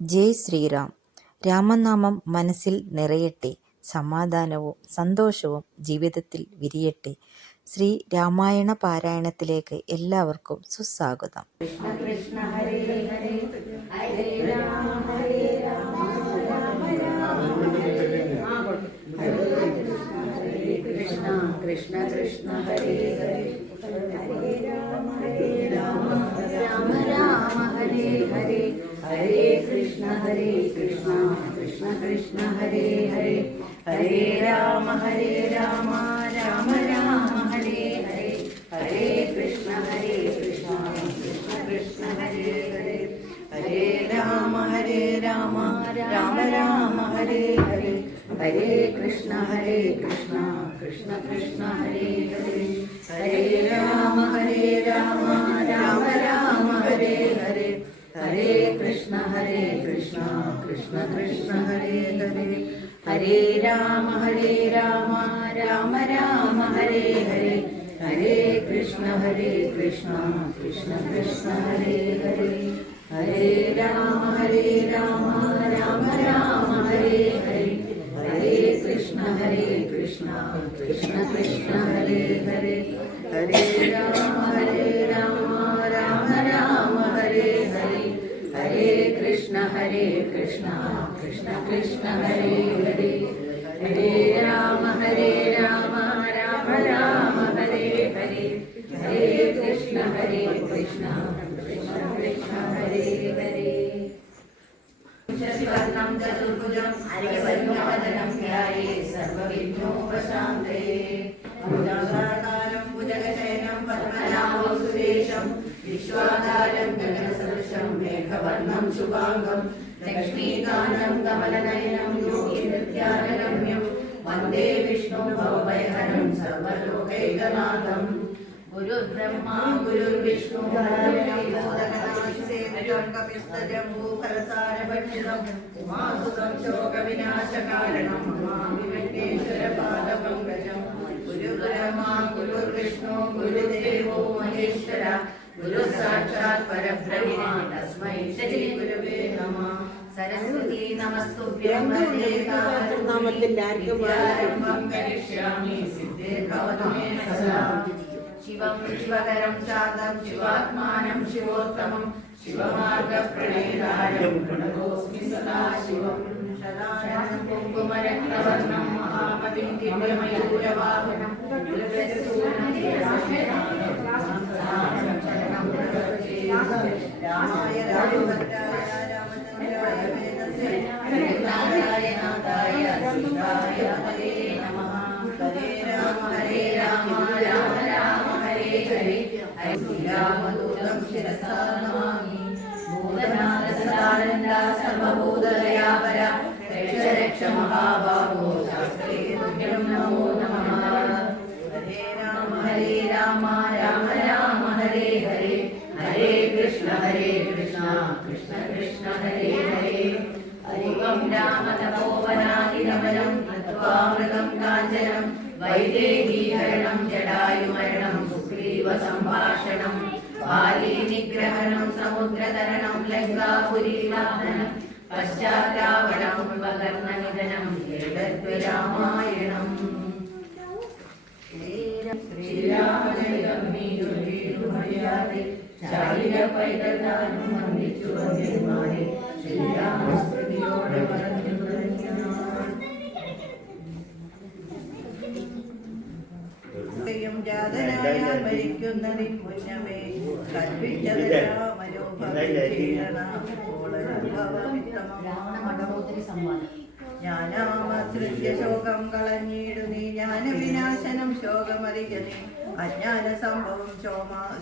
ജയ് ശ്രീറാം. രാമനാമം മനസ്സിൽ നിറയട്ടെ. സമാധാനവും സന്തോഷവും ജീവിതത്തിൽ വിരിയട്ടെ. ശ്രീ രാമായണ പാരായണത്തിലേക്ക് എല്ലാവർക്കും സുസ്വാഗതം. കൃഷ്ണ കൃഷ്ണ ഹരേ ഹരേ ഹരേ രാമ ഹരേ രാമ രാമ രാമ ഹരേ കൃഷ്ണ കൃഷ്ണ കൃഷ്ണ ഹരേ ഹരേ ഹരേ രാമ രാമ രാമ ഹരേ ഹരേ ഹരേ കൃഷ്ണ കൃഷ്ണ കൃഷ്ണ ഹരേ ഹരേ ഹരേ രാമ രാമ രാമ ഹരേ ഹരേ ഹരേ കൃഷ്ണ കൃഷ്ണ കൃഷ്ണ ഹരേ ഹരേ ഹരേ രാമ രാമ രാമ ഹരേ ഹരേ ഹരേ കൃഷ്ണ കൃഷ്ണ കൃഷ്ണ ഹരേ ഹരേ ഹരേ രാമ രാമ രാമ ഹരേ ഹരേ ഹരേ കൃഷ്ണ കൃഷ്ണ കൃഷ്ണ ഹരേ ഹരേ ഹരേ രാമ രാമ രാമ ഹരേ ഹരേ ഹരേ കൃഷ്ണ കൃഷ്ണ കൃഷ്ണ ഹരേ ഹരേ ഹരേ രാമ രാമ രാമ ഹരേ ഹരേ ഹരേ കൃഷ്ണ കൃഷ്ണ കൃഷ്ണ ഹരേ ഹരേ ഹരേ രാമ രാമ ഹരേ ഹരേ ഹരേ കൃഷ്ണ കൃഷ്ണ കൃഷ്ണ ഹരേ ഹരേ ഹരേ രാമ രാമ ഹരേ ഹരേ ഹരേ കൃഷ്ണ കൃഷ്ണ ഹരേ ഹരേ ശശിവർണം ചതുർഭുജം ഹരിവന്യവദനം ധ്യായേ സർവവിഘ്നോപശാന്തയേ ഭുജാകാരം ഭുജഗശയനം പദ്മനാഭം സുരേശം വിശ്വാധാരം ഗഗനസദൃശം മേഘവർണം ശുഭാംഗം ലക്ഷ്മീകാന്തം കമലനയനം യോഗീന്ദ്രധ്യാനഗമ്യം വന്ദേ വിഷ്ണു ഭവഭയഹരം സർവലോകൈകനാഥം ഗുരുർബ്രഹ്മാ ഗുരുർവിഷ്ണു കപിസ്തജംബൂഫലസാരഭക്ഷിതം ഉമാസുതം ശോകവിനാശകാരണം നമാമി വെങ്കടേശ്വരപാദപങ്കജം ഗുരുർബ്രഹ്മാ ഗുരുർവിഷ്ണു ഗുരുദേവോ മഹേശ്വര ഗുരു സാക്ഷാത് പരബ്രഹ്മ തസ്മൈ ശ്രീ ഗുരവേ നമഃ. സരസ്വതി നമസ്തുഭ്യം വന്ദേ വിദ്യാരംഭം കരിഷ്യാമി സിദ്ധേ ഭവതു മേ സദാ. ശിവം ശിവകരം ശാന്തം ശിവാത്മാനം ശിവോത്തമം ശിവമാർഗപ്രണേതാരം പ്രണതോസ്മി സദാ ശിവം. ശരണം കുങ്കുമരക്തവർണം മഹാമതിം ദിവ്യമയൂരവാഹനം രാമായ രാമഭദ്രായ രാമചന്ദ്രായ വേദസേ നാരായണായ സീതായ ഹരേ നമഃ. ഹരേ രാമ രാമ ഹരേ ഹരേ ശ്രീരാമദൂതം ശിരസാ നമാമി. ഭൂതനാഥ സദാനന്ദ സർവഭൂതദയാപര രക്ഷ രക്ഷ മഹാബാഹോ ശാസ്ത്രേ തുഭ്യം നമോ നമഃ. ഹരേ രാമ രാമ ഹരേ ഹരേ ഹരേ കൃഷ്ണ കൃഷ്ണ ഹരേ ഹരേ ഹരിവം രാമതപോവനാദിരമണം നത്വാമൃതം കാഞ്ചനം വൈദേഹീഹരണം ജടായുമരണം സുഗ്രീവ സംഭാഷണം ബാലീ നിഗ്രഹണം സമുദ്രതരണം ലങ്കാപുരീവാഹനം പശ്ചാത്രാവണം ഉപകർണനിധനം ഏതദ്രാമായണം. ശ്രീരാമചരിതം നീതുമര്യാദേ ചാരിക പൈതൃകാനും വന്ദിച്ചു വന്യന്മാരെ ശ്രീരാമസ്തുതിയോടെ പറഞ്ഞു ജാതനായാൽ മരിക്കുന്നതിൻ മുന്നമേ ജ്ഞാനാമസൃജ്യ ശോകം കളഞ്ഞിടു നീ ജ്ഞാനവിനാശനം ശോകമറിയനേ. അജ്ഞാന സംഭവം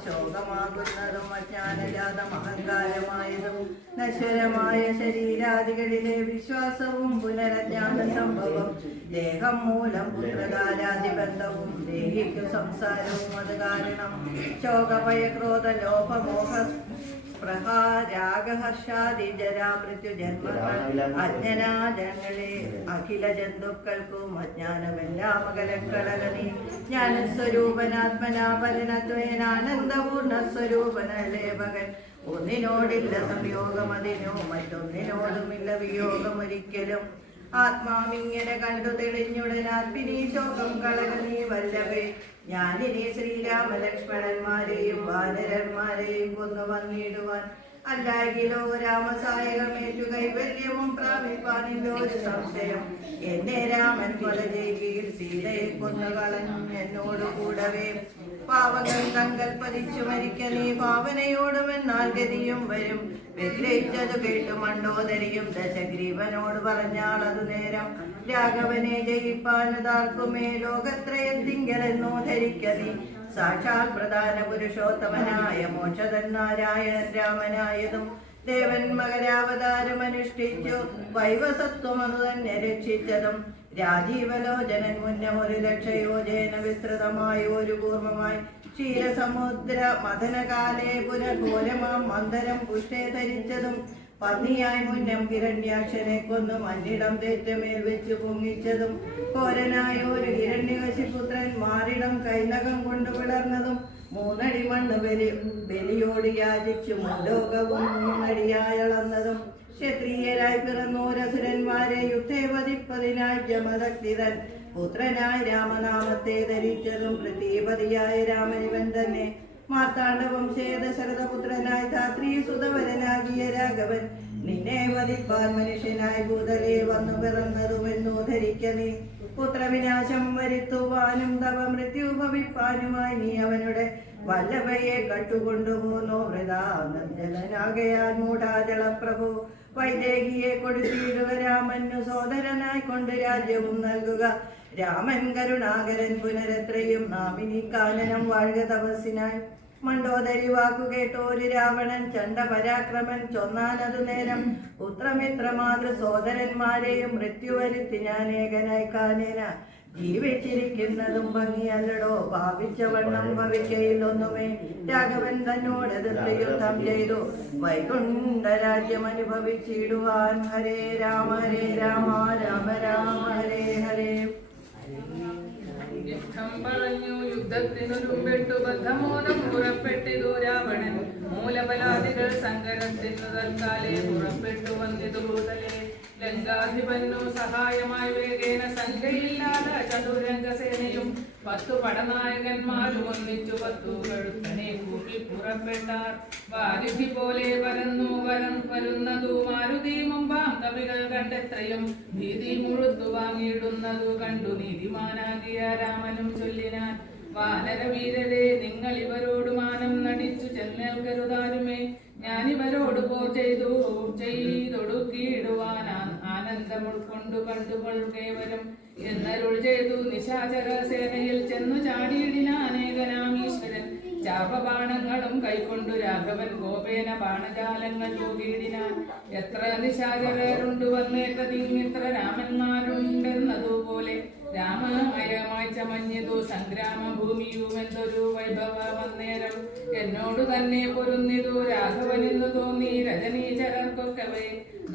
ശോകമാകുന്നതും അജ്ഞാനജാതം അഹങ്കാരമായതും നശ്വരമായ ശരീരാദികളിലെ വിശ്വാസവും പുനരജ്ഞാന സംഭവം ദേഹം മൂലം പുത്രകാരാദിബന്ധവും ദേഹിക്കു സംസാരവും അത് കാരണം ശോകഭയക്രോധ ലോഭമോഹ പ്രഹാരാഗഹർഷാദി ജരാമൃത്യുജന്മങ്ങൾ അജ്ഞനാജങ്ങളെ അഖില ജന്തുക്കൾക്കും അജ്ഞാനമെല്ലാം അകലക്കളകനി ജ്ഞാനസ്വരൂപനാത്മനാപരനദ്വയനാനന്ദപൂർണ സ്വരൂപനലേപകൻ ഒന്നിനോടില്ല സംയോഗം അതിനോ മറ്റൊന്നിനോടുമില്ല വിയോഗം ഒരിക്കലും. ആത്മാവിങ്ങനെ കണ്ടു തെളിഞ്ഞുടനാത്മിനീ ശോകം കളക നീ വല്ലഭേ. ഞാനിനി ശ്രീരാമലക്ഷ്മണന്മാരെയും വാനരന്മാരെയും കൊന്നു വന്നിടുവാൻ അല്ലാകിലോ രാമസായകമേറ്റു കൈവല്യവും പ്രാപിപ്പാനില്ലോ ഒരു സംശയം. എന്നെ രാമൻ കൊല ചെയ്യുകയിൽ സീതയെ കൊന്നുകളഞ്ഞു എന്നോട് കൂടവേ. പാവങ്ങൾ തങ്ങൾ പതിച്ചു മരിക്ക നീ പാവനയോടുമെന്നാൽ ഗതിയും വരും. വിഗ്രഹിച്ചതു കേട്ടു മണ്ടോദരിയും ദശഗ്രീവനോട് പറഞ്ഞാൾ അതു നേരം. രാഘവനെ ജയിപ്പാനതാർക്കുമേ ലോകത്രയത്തിങ്കലെന്നോ ധരിക്ക നീ. സാക്ഷാൽ പ്രധാന പുരുഷോത്തമനായ മോക്ഷതൻ നാരായണൻ രാമനായതും ദേവൻ മകരാവതാരമനുഷ്ഠിച്ചു വൈവസത്വം അതു തന്നെ രക്ഷിച്ചതും. രാജീവലോചനൻ മുന്നം 1,00,000 യോജന വിസ്തൃതമായ ഒരു കൂർമ്മമായി ക്ഷീരസമുദ്ര മഥനകാലേ പുനഘോരമാം മന്ദരം പുഷ്ടേ ധരിച്ചതും. പന്നിയായി മുന്നം ഹിരണ്യാക്ഷനെ കൊന്നു മഞ്ഞിടം തേറ്റമേൽ വെച്ച് പൊങ്ങിച്ചതും. ഘോരനായ ഒരു ഹിരണ്യകശിപുത്രൻ മാറിടം കൈനകം കൊണ്ട് വിളർന്നതും. 3 അടി മണ്ണ് ബലിയോട് യാചിച്ചു മുലോകവും 3 അടിയായളന്നതും. ക്ഷത്രിയരായി പിറന്നോരസുരന്മാരെ യുദ്ധേ വധിപ്പതിനായി ജമദഗ്ധിതൻ പുത്രനായി രാമനാമത്തെ ധരിച്ചതും. പൃഥ്വിപതിയായ രാമനിവൻ തന്നെ മാർത്താണ്ഡ വംശേ ദശരഥപുത്രനായി ധാത്രീ സുതവരനാകിയ രാഘവൻ നിന്നെ വധിപ്പാൻ മനുഷ്യനായി ഭൂതലേ വന്നു പിറന്നതുമെന്നു ധരിക്ക നീ. പുത്രവിനാശം വരുത്തുവാനും തവ മൃത്യു ഭവിപ്പാനുമായി നീ അവനുടെ വല്ലഭയെ കട്ടുകൊണ്ടുപോന്നോ വൃതാ നന്ദനാകയാൽ മൂഢാചളപ്രഭു. വൈദേഹിയെ കൊടുത്തിടുക രാമനു സോദരനായി കൊണ്ട് രാജ്യവും നൽകുക. രാമൻ കരുണാകരൻ പുനരത്രയും നാമിനി കാനനം വാഴുക തപസ്സിനായി. മണ്ടോദരി വാക്കുകേട്ടോരു രാവണൻ ചണ്ട പരാക്രമൻ ചൊന്നാനതു നേരം. പുത്രമിത്ര മാതൃ സോദരന്മാരെയും മൃത്യുവരുത്തി ഞാൻ ഏകനായി കാനേന. ജീവിച്ചിരിക്കുന്നതും ഭംഗിയല്ലടോ ഭാവിച്ച വണ്ണം ഭവിക്കയിലൊന്നുമേ. രാഘവൻ തന്നോടെതിർത്ത് യുദ്ധം ചെയ്തു വൈകുണ്ഠ രാജ്യം അനുഭവിച്ചിടുവാൻ. ഹരേ രാമ രാമ രാമ ഹരേ ഹരേ. യുദ്ധം പറഞ്ഞു യുദ്ധത്തിനൊരുമ്പെട്ടു ബദ്ധമോദം പുറപ്പെട്ടിതു രാവണൻ. മൂലബലാദികൾ സങ്കരത്തിനു തൽക്കാലേ പുറപ്പെട്ടു വന്നിതു ഭൂതലേ. ലങ്കാധിപന്നു സഹായമായി വേഗേന സംഖ്യയില്ലാതെ ചതുരംഗസേനയും 10 പടനായകന്മാരും ഒന്നിച്ചു 10 കഴുത്തനെ കൂപ്പി പുറപ്പെട്ടാർ. വാരിധി പോലെ വരുന്നതു മാരുതി മുമ്പാം കവികൾ കണ്ടെത്രയും ഭീതി മുഴുത്തു വാങ്ങിയിടുന്നതു കണ്ടു നീതിമാനാകിയ രാമനും ചൊല്ലിനാൻ. വാനരവീരരെ നിങ്ങൾ ഇവരോട് മാനം നടിച്ചു ചെന്നേൽക്കരുതാരുമേ. ഞാനിവരോട് പോർ ചെയ്തൊടുക്കിയിടുവാൻ ആനന്ദം ഉൾക്കൊണ്ടു കണ്ടുകൊള്ളുകേവരും എന്നരുൾ ചെയ്തു. നിശാചര സേനയിൽ ചെന്നു ചാടിയിടിനാനേകനാം ഈശ്വരൻ. ചാപബാണങ്ങളും കൈക്കൊണ്ടു രാഘവൻ കോപേന ബാണജാലങ്ങൾ തൂകിയിടിനാൻ. എത്ര നിശാചരരുണ്ടു വന്നേറ്റതിങ്ങിത്ര രാമന്മാരുണ്ടെന്നതുപോലെ രാമമയമായി ചമഞ്ഞതു സംഗ്രാമഭൂമിയുമെന്തൊരു വൈഭവമന്നേരം. എന്നോടു തന്നെ പൊരുന്നിതു രാഘവനെന്നു തോന്നി രജനീചരർക്കൊക്കവേ.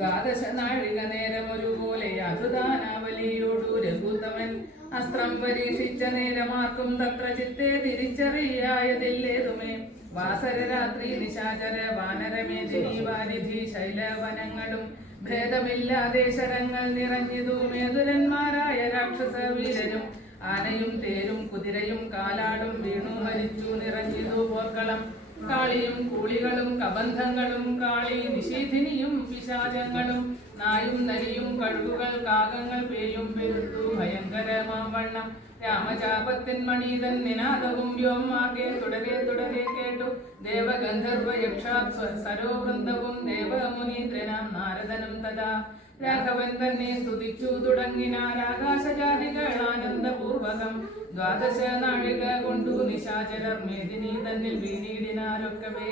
12 നാഴിക നേരം ഒരുപോലെ യാതുദാനാവലിയോടു രഘുത്തമൻ. അസ്ത്രം പരീക്ഷിച്ച നേരമാർക്കും തത്ര ചിത്തെ തിരിച്ചറിയായതില്ലേതുമേ. വാസരരാത്രി നിശാചര വാനരമേദിനി വാരിധി ശൈലവനങ്ങളും ഭേദമില്ലാതെ ശരങ്ങൾ നിറഞ്ഞിതു. മേതുരന്മാരായ രാക്ഷസ വീരരും ആനയും തേരും കുതിരയും കാലാടും വീണു മരിച്ചു നിറഞ്ഞിതു പോർക്കളം. കാളിയും കൂളികളും കബന്ധങ്ങളും കാളി നിഷേധിനിയും പിശാചങ്ങളും നായും നരിയും കഴുകുകൾ കാകങ്ങൾ പേയും പെരുത്തു ഭയങ്കരമാം വണ്ണം. രാമചാപത്തിൻ മണീതൻ നിനാദവും വ്യോമാകെ തുടരെ കേട്ടു. ദേവഗന്ധർവ യക്ഷാപ്സ സരോവൃന്ദവും ദേവമുനീന്ദ്രനാം നാരദനും തഥാ. രാഘവൻ തന്നെ സ്തുതിച്ചു തുടങ്ങിനാർ ആകാശജാതികൾ ആനന്ദപൂർവകം. 12 നാഴിക കൊണ്ടു നിശാചരർ മേദിനി തന്നിൽ വീണിടിനാരൊക്കവേ.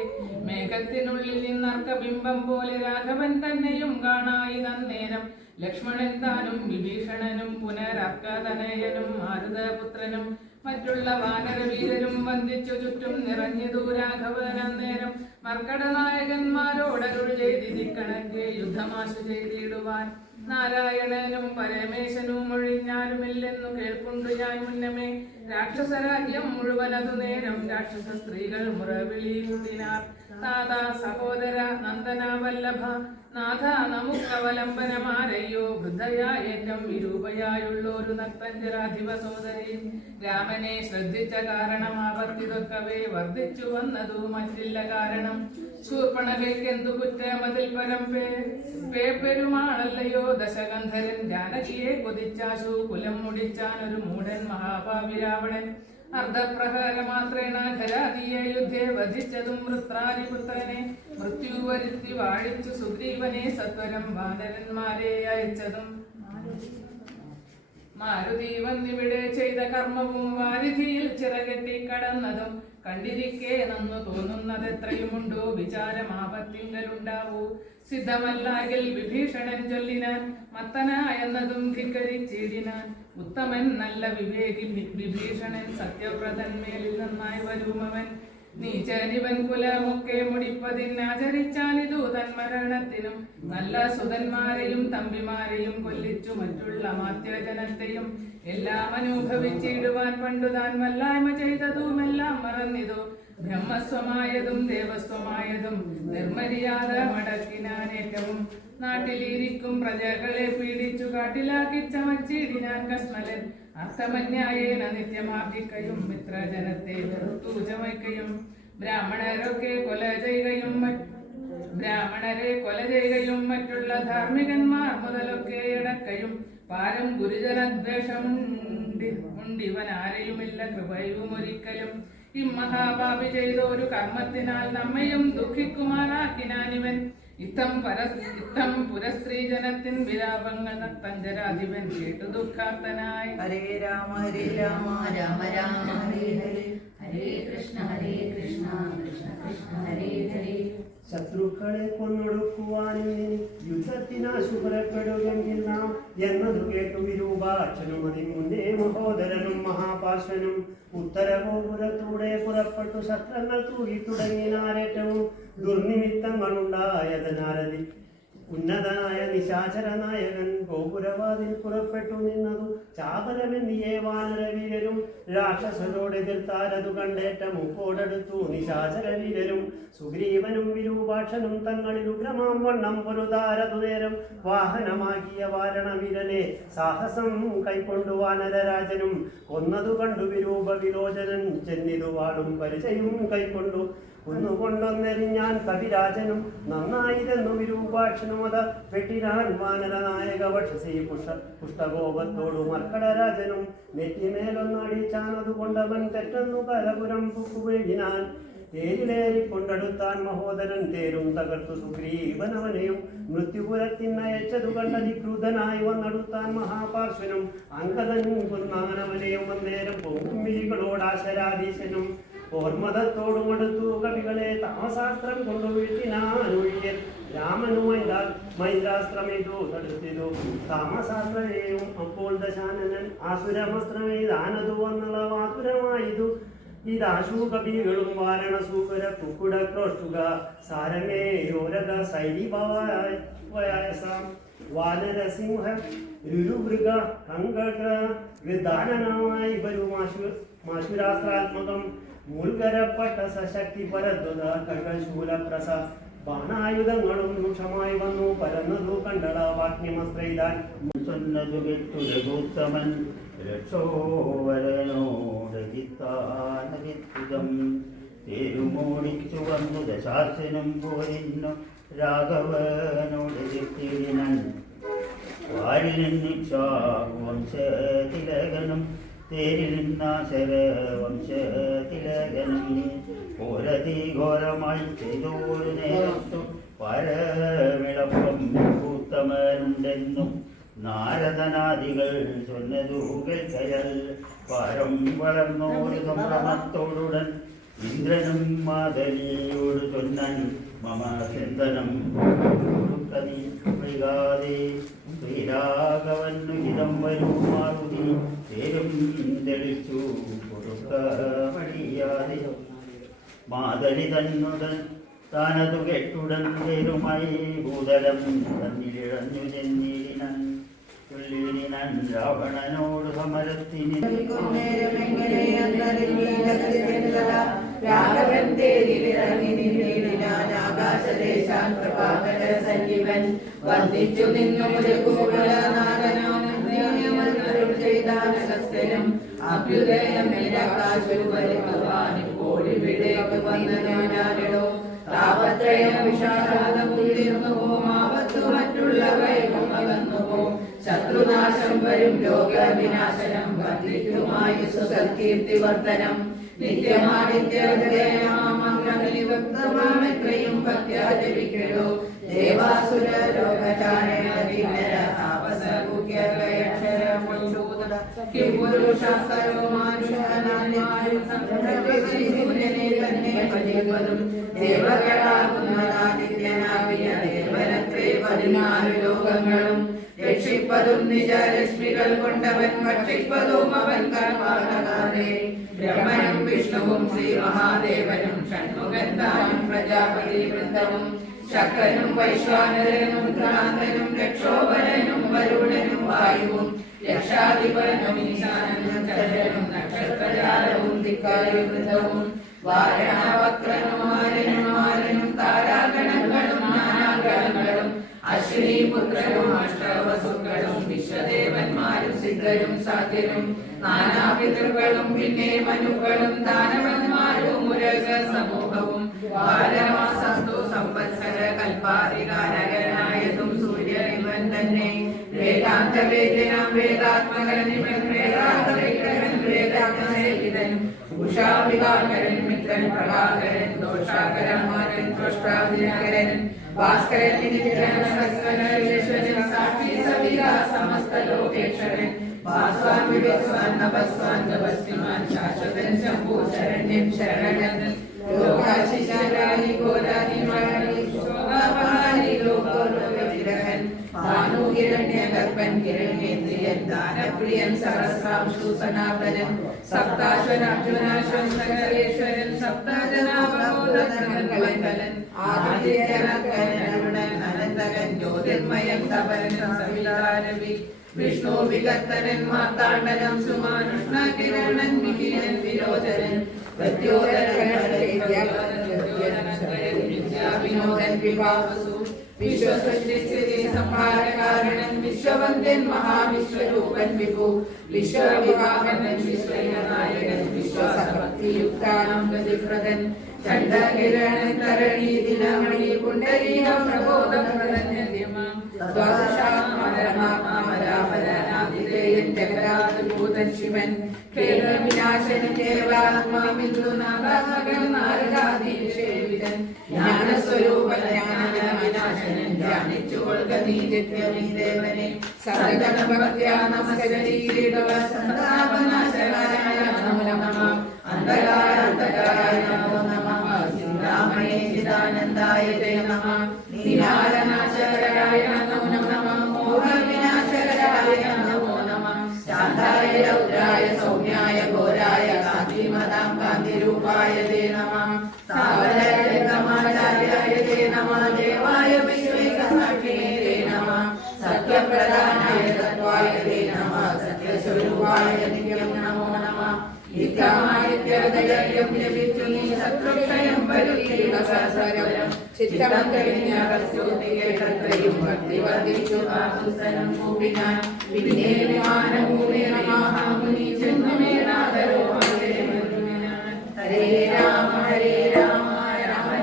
മേഘത്തിനുള്ളിൽ നിന്നർക്കബിംബം പോലെ രാഘവൻ തന്നെയും കാണായി നന്നേരം. ലക്ഷ്മണൻ താനും വിഭീഷണനും പുനരർക്കതനയനും മാരുതപുത്രനും മറ്റുള്ള വാനരവീരരും വന്ദിച്ചു ചുറ്റും നിറഞ്ഞിതു രാഘവൻ അന്നേരം. മർക്കടനായകന്മാരോടരുൾ ചെയ്തിരിക്കണക്കെ യുദ്ധമാശു ചെയ്തിടുവാൻ നാരായണനും പരമേശനും ഒഴിഞ്ഞാലുമില്ലെന്നു കേൾപ്പുണ്ടു ഞാൻ മുന്നമേ. രാക്ഷസരാജ്യം മുഴുവനതു നേരം രാക്ഷസ സ്ത്രീകൾ മുറവിളി കൂട്ടിനാർ. താതാ സഹോദര നന്ദന വല്ലഭ നാഥ നമുക്കവലംബനമാരയ്യോ വൃദ്ധയായേറ്റം വിരൂപയായുള്ളൊരു നക്തഞ്ചരാധിപ സോദരി. രാമനെ ശ്രദ്ധിച്ച കാരണം ആപത്തിതൊക്കവേ വർദ്ധിച്ചു വന്നതു മറ്റില്ല കാരണം. ശൂർപ്പണകയ്ക്കെന്തു കുറ്റമതിൽ പരം പെരുമാളല്ലയോ ദശകന്ധരൻ. ജാനകിയെ കൊതിച്ചാശു കുലം മുടിച്ചാനൊരു മൂഢൻ മഹാഭാവി രാവണൻ. അർദ്ധപ്രഹരമാത്രേണ ഖരാതിയെ യുദ്ധേ വധിച്ചതും വൃത്രാരിപുത്രനെ. മൃത്യു വരുത്തി വാഴിച്ചു സുഗ്രീവനെ സത്വരം വാനരന്മാരെ അയച്ചതും. മാരുതി വന്നിവിടെ ചെയ്ത കർമ്മവും വാരിധിയിൽ ചിറകെട്ടി കടന്നതും കണ്ടിരിക്കെ നന്നു തോന്നുന്നതെത്രയുമുണ്ടോ വിചാരമാപത്തിങ്കലുണ്ടാവൂ. സിദ്ധമല്ലാകിൽ വിഭീഷണൻ ചൊല്ലിനാൻ മത്തനായെന്നതും ധിക്കരിച്ചിടിനാൻ. ഉത്തമൻ നല്ല വിവേകി വിഭീഷണൻ സത്യവ്രതൻ മേലിൽ നന്നായി വരുമവൻ. നീചനിവൻ കുലമൊക്കെ മുടിപ്പതിനാചരിച്ചാനിതു തന്മരണത്തിനും. നല്ല സുതന്മാരെയും തമ്പിമാരെയും കൊല്ലിച്ചു മറ്റുള്ള മാത്യജനത്തെയും എല്ലാം അനുഭവിച്ചിടുവാൻ പണ്ടുതാൻ വല്ലായ്മ ചെയ്തതുമെല്ലാം മറന്നിതു. ബ്രഹ്മസ്വമായതും ദേവസ്വമായതും നിർമര്യാദ മടക്കിനാനേറ്റവും. നാട്ടിലിരിക്കും പ്രജകളെ പീഡിച്ചു കാട്ടിലാക്കി ചമച്ചിടിനാൻ കസ്മലൻ. അർത്ഥമന്യായേന നിത്യമാർജിക്കയും മിത്രജനത്തെ വെറുത്തു ചമയ്ക്കയും. ബ്രാഹ്മണരെ കൊല ചെയ്യുകയും മറ്റുള്ള ധാർമ്മികന്മാർ മുതലൊക്കെ അടക്കയും. പാരം ഗുരുജനദ്വേഷമുണ്ടിവൻ ആരെയുമില്ല കൃപയും ഒരിക്കലും. ഇമ്മഹാപാപി ചെയ്ത ഒരു കർമ്മത്തിനാൽ നമ്മയും ദുഃഖിക്കുമാറാക്കിനാനിവൻ. ഇത്തം പുരസ്ത്രീ ജനത്തിൻ വിലാപങ്ങൾ നക്തഞ്ചരാധിപൻ കേട്ടു ദുഃഖാർത്തനായി. ഹരേ രാമ രാമ രാമ ഹരേ ഹരേ. ഹരേ കൃഷ്ണ കൃഷ്ണ കൃഷ്ണ ഹരേ ഹരേ. ശത്രുക്കളെ കൊന്നൊടുക്കുവാനും യുദ്ധത്തിനാശു പുറപ്പെടുകെങ്കിൽ നാം എന്നതു കേട്ടു വിരൂപാക്ഷനും അതിമുന്നേ മഹോദരനും മഹാപാർശ്വനും. ഉത്തരഗോപുരത്തൂടെ പുറപ്പെട്ടു ശസ്ത്രങ്ങൾ തൂകി തുടങ്ങിനാരേറ്റവും. ദുർനിമിത്തങ്ങളുണ്ടായതനാരതി ഉന്നതനായ നിശാചര നായകൻ ഗോപുരവാതിൽ പുറപ്പെട്ടു നിന്നതു. ചാപരമെന്നിയേ വാനരവീരരും രാക്ഷസരോട് എതിർത്താരതു കണ്ടേറ്റ മുക്കോടടുത്തു നിശാചര വീരരും. സുഗ്രീവനും വിരൂപാക്ഷനും തങ്ങളിൽ ഉഗ്രമാം വണ്ണം പൊരുതാരതു നേരം വാഹനമാക്കിയ വാരണവീരനെ സാഹസം കൈക്കൊണ്ടു വാനരരാജനും. കൊന്നതു കണ്ടു വിരൂപ വിലോചനൻ ചെന്നിതു വാളും പരിചയും കൈക്കൊണ്ടു. കുന്നുകൊണ്ടൊന്നെറിഞ്ഞാൻ കവിരാജനും നന്നായിതെന്നു വിരൂപാക്ഷനും. അത വെട്ടിനാൻ വാനര നായക വക്ഷസി പുഷ്ടകോപത്തോടു മർക്കടരാജനും. നെറ്റിമേലൊന്നടിച്ചാനതു കൊണ്ടവൻ തെറ്റെന്നു കരപുരം പുക്കുവെഴിനാൻ. തേരിലേറിക്കൊണ്ടടുത്താൻ മഹോദരൻ തേരും തകർത്തു സുഗ്രീവനവനെയും. മൃത്യുപുരത്തിനയച്ചതു കണ്ടതിക്രുതനായി വന്നടുത്താൻ മഹാപാർശ്വനും. അങ്കദൻ കുന്നാനവനെയും അന്നേരം പോകും വിളികളോടാശരാധീശനും. ഓർമ്മതത്തോടുമടുത്തു കവികളെ താമസാസ്ത്രം കൊണ്ടു വീഴ്ത്തിനാനൊഴിയൽ. രാമനു മൈന്ദ്രാസ്ത്രമേതു തടുത്തിതു താമസാസ്ത്രയെയും. അപ്പോൾ ദശാനനൻ ആസുരമസ്ത്രമേതാനതു വന്നളവാസുരമായതു. ഇതാശു കവികളും വാരണസൂകര കുക്കുട ക്രോഷ്ടുക സാരമേ യോരക ശൈലിഭാവയായസാം. വാനരസിംഹ രുരുമൃഗ കങ്കടനായി വരുമാശുരാസ്ത്രാത്മകം. മൂൽഗരപ്പെട്ട സശക്തി പരദ്വത കടശൂലപ്രസ ബാണായുധങ്ങളും രൂക്ഷമായി വന്നു പരന്നതു കണ്ടട വാക്യമസ്ത്രൈതാൻ. രക്ഷോവരനോടകിത്താനവിത്തുതം തേരുമോടിച്ചു വന്നു ദശാസനം പോരിന്നു രാഘവനോടെതിർത്തിടിനൻ. വാരിനിക്ഷാവംശതിലകനും തേരിൽ നിന്നാശര വംശതിലകനും. ഘോരതി ഘോരമായി ചെയ്തോരു നേരത്തു പരമിളപ്പം കൂത്തമരുണ്ടെന്നും നാരദനാദികൾ ചൊന്നതു കേൾക്കയൽ. പാരം വളർന്നോരു സംഭ്രമത്തോടുടൻ ഇന്ദ്രനും മാതലിയോട് ചൊന്നൻ മമ ചിന്തനം വൈകാതെ. ശ്രീരാഘവന്നു ഹിതം വരൂ മാറുതി തേരും തെളിച്ചു കൊടുക്ക മടിയാതെ. മാതലി തന്നുടൻ താനതു കെട്ടുടൻ തേരുമായി ഭൂതലം തന്നിലിഴഞ്ഞു ചെന്നീടിനൻ ചൊല്ലിനാൻ രാവണനോട് സമരത്തിന് രാഘവൻ തേരിലിറങ്ങി നിന്നിടിനാൻ ആകാശദേശാൻ പ്രഭാകര സജീവൻ വർദ്ധിച്ചു നിന്നു ചെയ്താനഗസ്തനും അഭ്യുദയമിടകാശുവരുവാനിപ്പോഴിവിടേക്ക് വന്നതോ ഞാനിടോ താപത്രയം വിഷാദമുതിർന്നു പോമാവത്തു മറ്റുള്ളവയും അകന്നുപോ ശത്രുനാശം വരും ലോകവിനാശനം വർദ്ധിക്കുമായി സുസൽകീർത്തി വർദ്ധനം നിത്യമാദിത്യമാമംഗലിവക്തമാമെത്രയും ഭക്ത്യാചരിക്കലോ ദേവാസുര ലോകചാരണ കിംപുരുഷാസ്തരോ മാനുഷനായും തന്നെ പതിവതും ദേവകളാകുന്നതാദിത്യനാകിയ ദേവനത്രേ 14 ലോകങ്ങളും രക്ഷിപ്പതും നിജരശ്മികൾ കൊണ്ടവൻ ഭക്ഷിപ്പതും അവൻ കർമാണകാരേ ബ്രഹ്മനും വിഷ്ണുവും ശ്രീ മഹാദേവനും ഷൺമുഖന്താനും പ്രജാപതി വൃന്ദവും ശക്രനും വൈശ്വാനരനും ക്രാന്തനും രക്ഷോഭരനും വരുണനും വായുവും രക്ഷാധിപനും ഈശാനനും ചന്ദ്രനും നക്ഷത്രജാലവും ദിക്കാരി വൃന്ദവും വാരണവക്രനും ആരനും താരാഗണങ്ങളും നാനാഗണങ്ങളും അശ്വിനി പുത്രനും അഷ്ടവസുക്കളും വിശ്വദേവന്മാരും സിദ്ധരും സാധ്യരും നാനാപിതൃകളും പിന്നെ മനുക്കളും ദാനവന്മാരും മുരക സമൂഹവും ബാലമാസസ്തു സംവത്സര കൽപ്പാധികാരകനായതും സൂര്യനിവൻ തന്നെ വേദാന്ത വേദ്യനാം വേദാത്മകനിവൻ വേദാന്തവിഗ്രഹൻ വേദാത്മസേവിതൻ ഉഷാവികാകരൻ മിത്രൻ പ്രഭാകരൻ ദോഷാകരന്മാരൻ ദ്രഷ്ടാദിനകരൻ ഭാസ്കരൻ നിത്യനസ്കരൻ സാക്ഷി സവിതാ സമസ്ത ലോകേശ്വരൻ ഭാസ്വാൻ വിവസ്വാൻ നഭസ്വാൻ നഭസ്തിമാൻ ശാശ്വതൻ ശംഭൂ ശരണ്യം ശരണൻ ലോകാശിശാരാണി ഗോരാണി മരണി ശോകാപഹാരി ലോകോലോകവിഗ്രഹൻ ഭാനുഹിരണ്യഗർഭൻ ഹിരണ്യേന്ദ്രിയൻ ദാനപ്രിയൻ സഹസ്രാംശു സനാതനൻ സപ്താശ്വനാർജുനാശ്വൻ സകലേശ്വരൻ സപ്തജനാവബോധകലൻ ആദിത്യനകൻ അനന്തകൻ ജ്യോതിർമയം തപരൻ സവിതാരവി വിഷ്ണു വികർത്തനൻ മാർത്താണ്ഡനം സുമാനുഷ്ണ കിരണൻ വിഹിരൻ വിരോചനൻ വിനോദൻ വിഭാവസു വിശ്വസൃഷ്ടിസ്ഥിതി സംഹാരകാരണൻ വിശ്വവന്ദ്യൻ മഹാവിശ്വരൂപൻ വിഭു വിശ്വവിഭാവനൻ വിശ്വനായകൻ വിശ്വസഭക്തിയുക്താനം ഗതിപ്രദൻ ചണ്ഡകിരണൻ തരണീ ദിനമണി പുണ്ടരീക പ്രബോധപ്രദന്യമാം ദ്വാദശാമരനാമരാമരനാദിതേയൻ ജഗരാജഭൂതൻ ശിവൻ കേരളവിനാശനൻ ദേവാത്മാമിന്ദുനാഗൻ നാരദാദിവിഷേവിതൻ ജ്ഞാനസ്വരൂപൻ ജ്ഞാനവിനാശനൻ ധ്യാനിച്ചുകൊള്ളുക നീ ജഗ്യമീ ദേവനെ സദഗണഭക്ത്യാ നമസ്കരിടവ സന്താപനാശകായ നമോ നമഃ അന്ധകാര അന്ധകാരായ നമോ നമഃ ചിന്താമണേ ചിദാനന്ദായ ജയ നമഃ നിരാലനാശകരായ നമോ നമഃ മോഹവിനാശകരായ നമോ നമഃ ശാന്തായ രൗദ്രായ സൗമ്യായ ഘോരായ കാന്തിമതാം കാന്തിരൂപായ തേ നമഃ സാവരായ സമാചാര്യായ തേ നമഃ ദേവായ വിശ്വേകസാക്ഷിണേ തേ നമഃ സത്യപ്രധാനായ തത്വായ തേ നമഃ സത്യസ്വരൂപായ നിത്യം നമോ നമഃ നിത്യമാദിത്യദയം ലഭിച്ചു നീ ശത്രുക്ഷയം വരുത്തിയിട സഹസ്രം ചിത്തം കഴിഞ്ഞ കേട്ടത്രയും ഭക്തി വർദ്ധിച്ചു ആകുസനം മൂപിനാൻ പിന്നെ വിമാനമൂലേ മഹാമുനി ചെന്നുമേനാദരോ ഹരേ രാമ രാമ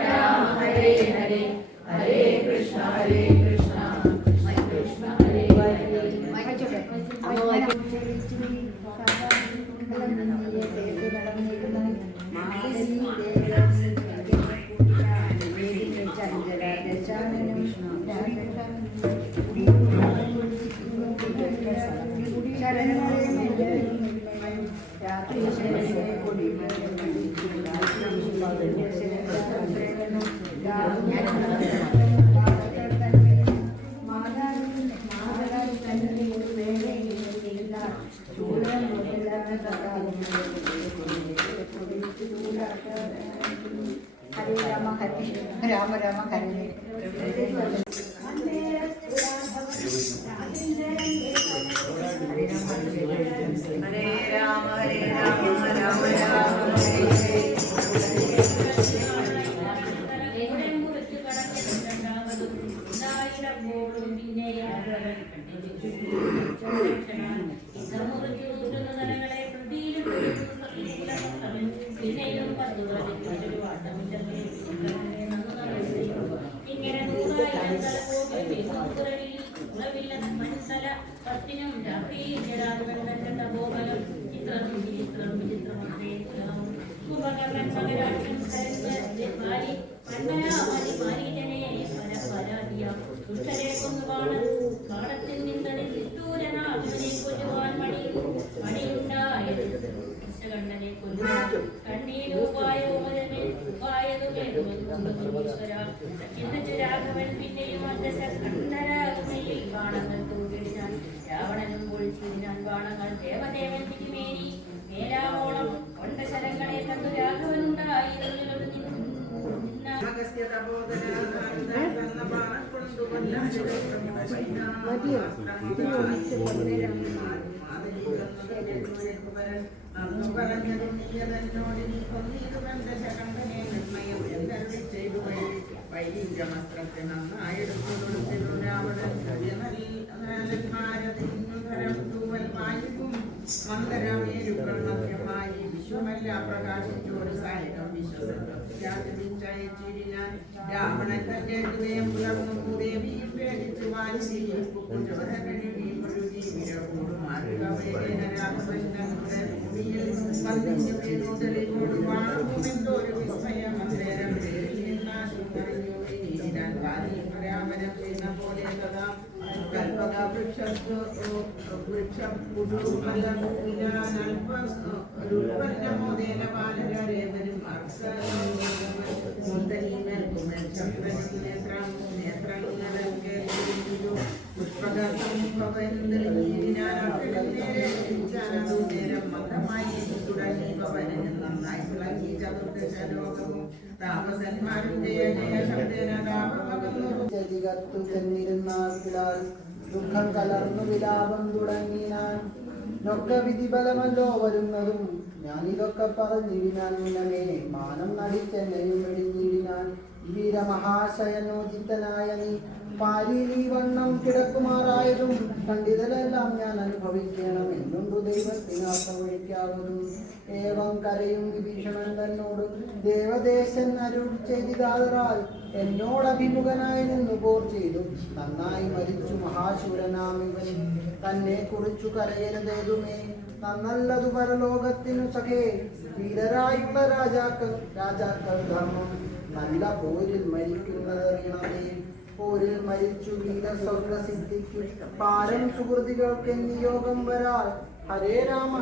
രാമ ഹരേ ഹരേ ഹരേ കൃഷ്ണ കൃഷ്ണ കൃഷ്ണ ഹരേ ഹരേ മാതാവിന്റെ രാമ കരുണേ. ഹരേ രാമ രാമ രാമ ഹരേ ഹരേ. രാവണനും പൊളിച്ചിരിനാൻ ബാണങ്ങൾ ദേവദേവൻ തിരുമേനി മേലാവോളം കൊണ്ട ശരങ്ങളെ കണ്ടു രാഘവനുണ്ടായി വൈദ്യമസ്ത്രത്തെ നന്നായെടുത്തു രാവണൻ മന്ദരമേരുക്രമദ്യമായി വിശ്വമല്ല പ്രകാശിച്ചോട് സായകം വിശ്വസിച്ചിരിനാൻ രാവണൻ തന്റെ ഹൃദയം പുലർന്നു ദേവിയും പേടിച്ചു വാലിയും ഒരു വിസ്മയം അന്തേരം രാമനം ചെയ്യുന്ന പോലെ സദാ കൽപ്പക വൃക്ഷപുരുപന്നമോദേന ബാലകരേവരും പുഷ്പകേരം മന്ദമായി തുടങ്ങി പവനും നന്നായി തിളങ്ങി ചതുർദശ ലോകവും താപസന്മാരും ജയ ജയ ശബ്ദേന ചതികത്തു ചെന്നിരുന്നാൽ ദുഃഖം കലർന്നു വിലാപം തുടങ്ങിനാൻ നൊക്കെ വിധിബലമല്ലോ വരുന്നതും ഞാനിതൊക്കെ പറഞ്ഞിടിനാൻ മുന്നമേ മാനം നടിച്ചെന്നെയും വെടിഞ്ഞിടിനാൻ വീരമഹാശയനോചിത്തനായ നീ പാലിലീ വണ്ണം കിടക്കുമാറായതും പണ്ഡിതരെല്ലാം ഞാൻ അനുഭവിക്കണം എന്നുണ്ടു ദൈവത്തിനാശ്രയിക്കാവതും ഏവം കരയും വിഭീഷണൻ തന്നോട് ദേവദേശൻ അരുൾ ചെയ്തിതാറാൽ എന്നോടഭിമുഖനായി നിന്ന് പോർ ചെയ്തു നന്നായി മരിച്ചു മഹാശൂരനാമിവൻ തന്നെ കുറിച്ചു കരയരുതേതുമേ നന്നല്ലതു പരലോകത്തിനു സഖേ വീരരായുള്ള രാജാക്കൾ ധർമ്മം നല്ല പോരിൽ മരിക്കുന്നതറിയണമേ പോരിൽ മരിച്ചു വീരസ്വർഗസിദ്ധിക്കു പാരം സുഹൃതികൾക്ക് നിയോഗം വരാൽ ഹരേ രാമ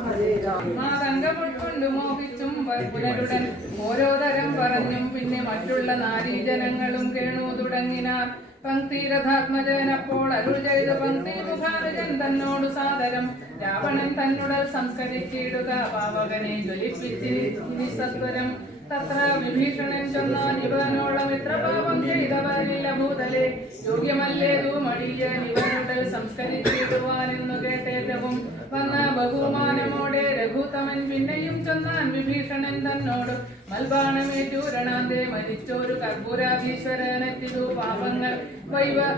മാതങ്കമുൾക്കൊണ്ടു മോഹിച്ചും പുലരുടൻ ഓരോ തരം പറഞ്ഞും പിന്നെ മറ്റുള്ള നാരീജനങ്ങളും കേണു തുടങ്ങിനാർ പങ്ക്തിരഥാത്മജനപ്പോൾ അരുൾ ചെയ്ത പങ്ക്തി മുഖാനുജൻ തന്നോടു സാദരം രാവണൻ തന്നുടൽ സംസ്കരിച്ചിടുക പാവകനെ ജ്വലിപ്പിച്ചിരി സത്വരം തത്ര വിഭീഷണൻ ചൊന്നാൻ ഇവനോളം ഇത്ര പാപം ചെയ്തവരില്ല ഭൂതലെ യോഗ്യമല്ലേതു മടിയൻ ഇവനുടൽ സംസ്കരിച്ചിടുവാനെന്നു കേട്ടേറ്റവും വന്ന ബഹുമാനമോടെ രഘുതമൻ പിന്നെയും ചൊന്നാൻ വിഭീഷണൻ തന്നോട് മൽബാണമേറ്റു രണാന്തേ മരിച്ചോരു കർപ്പൂരാധീശ്വരനെത്തിതു പാപങ്ങൾ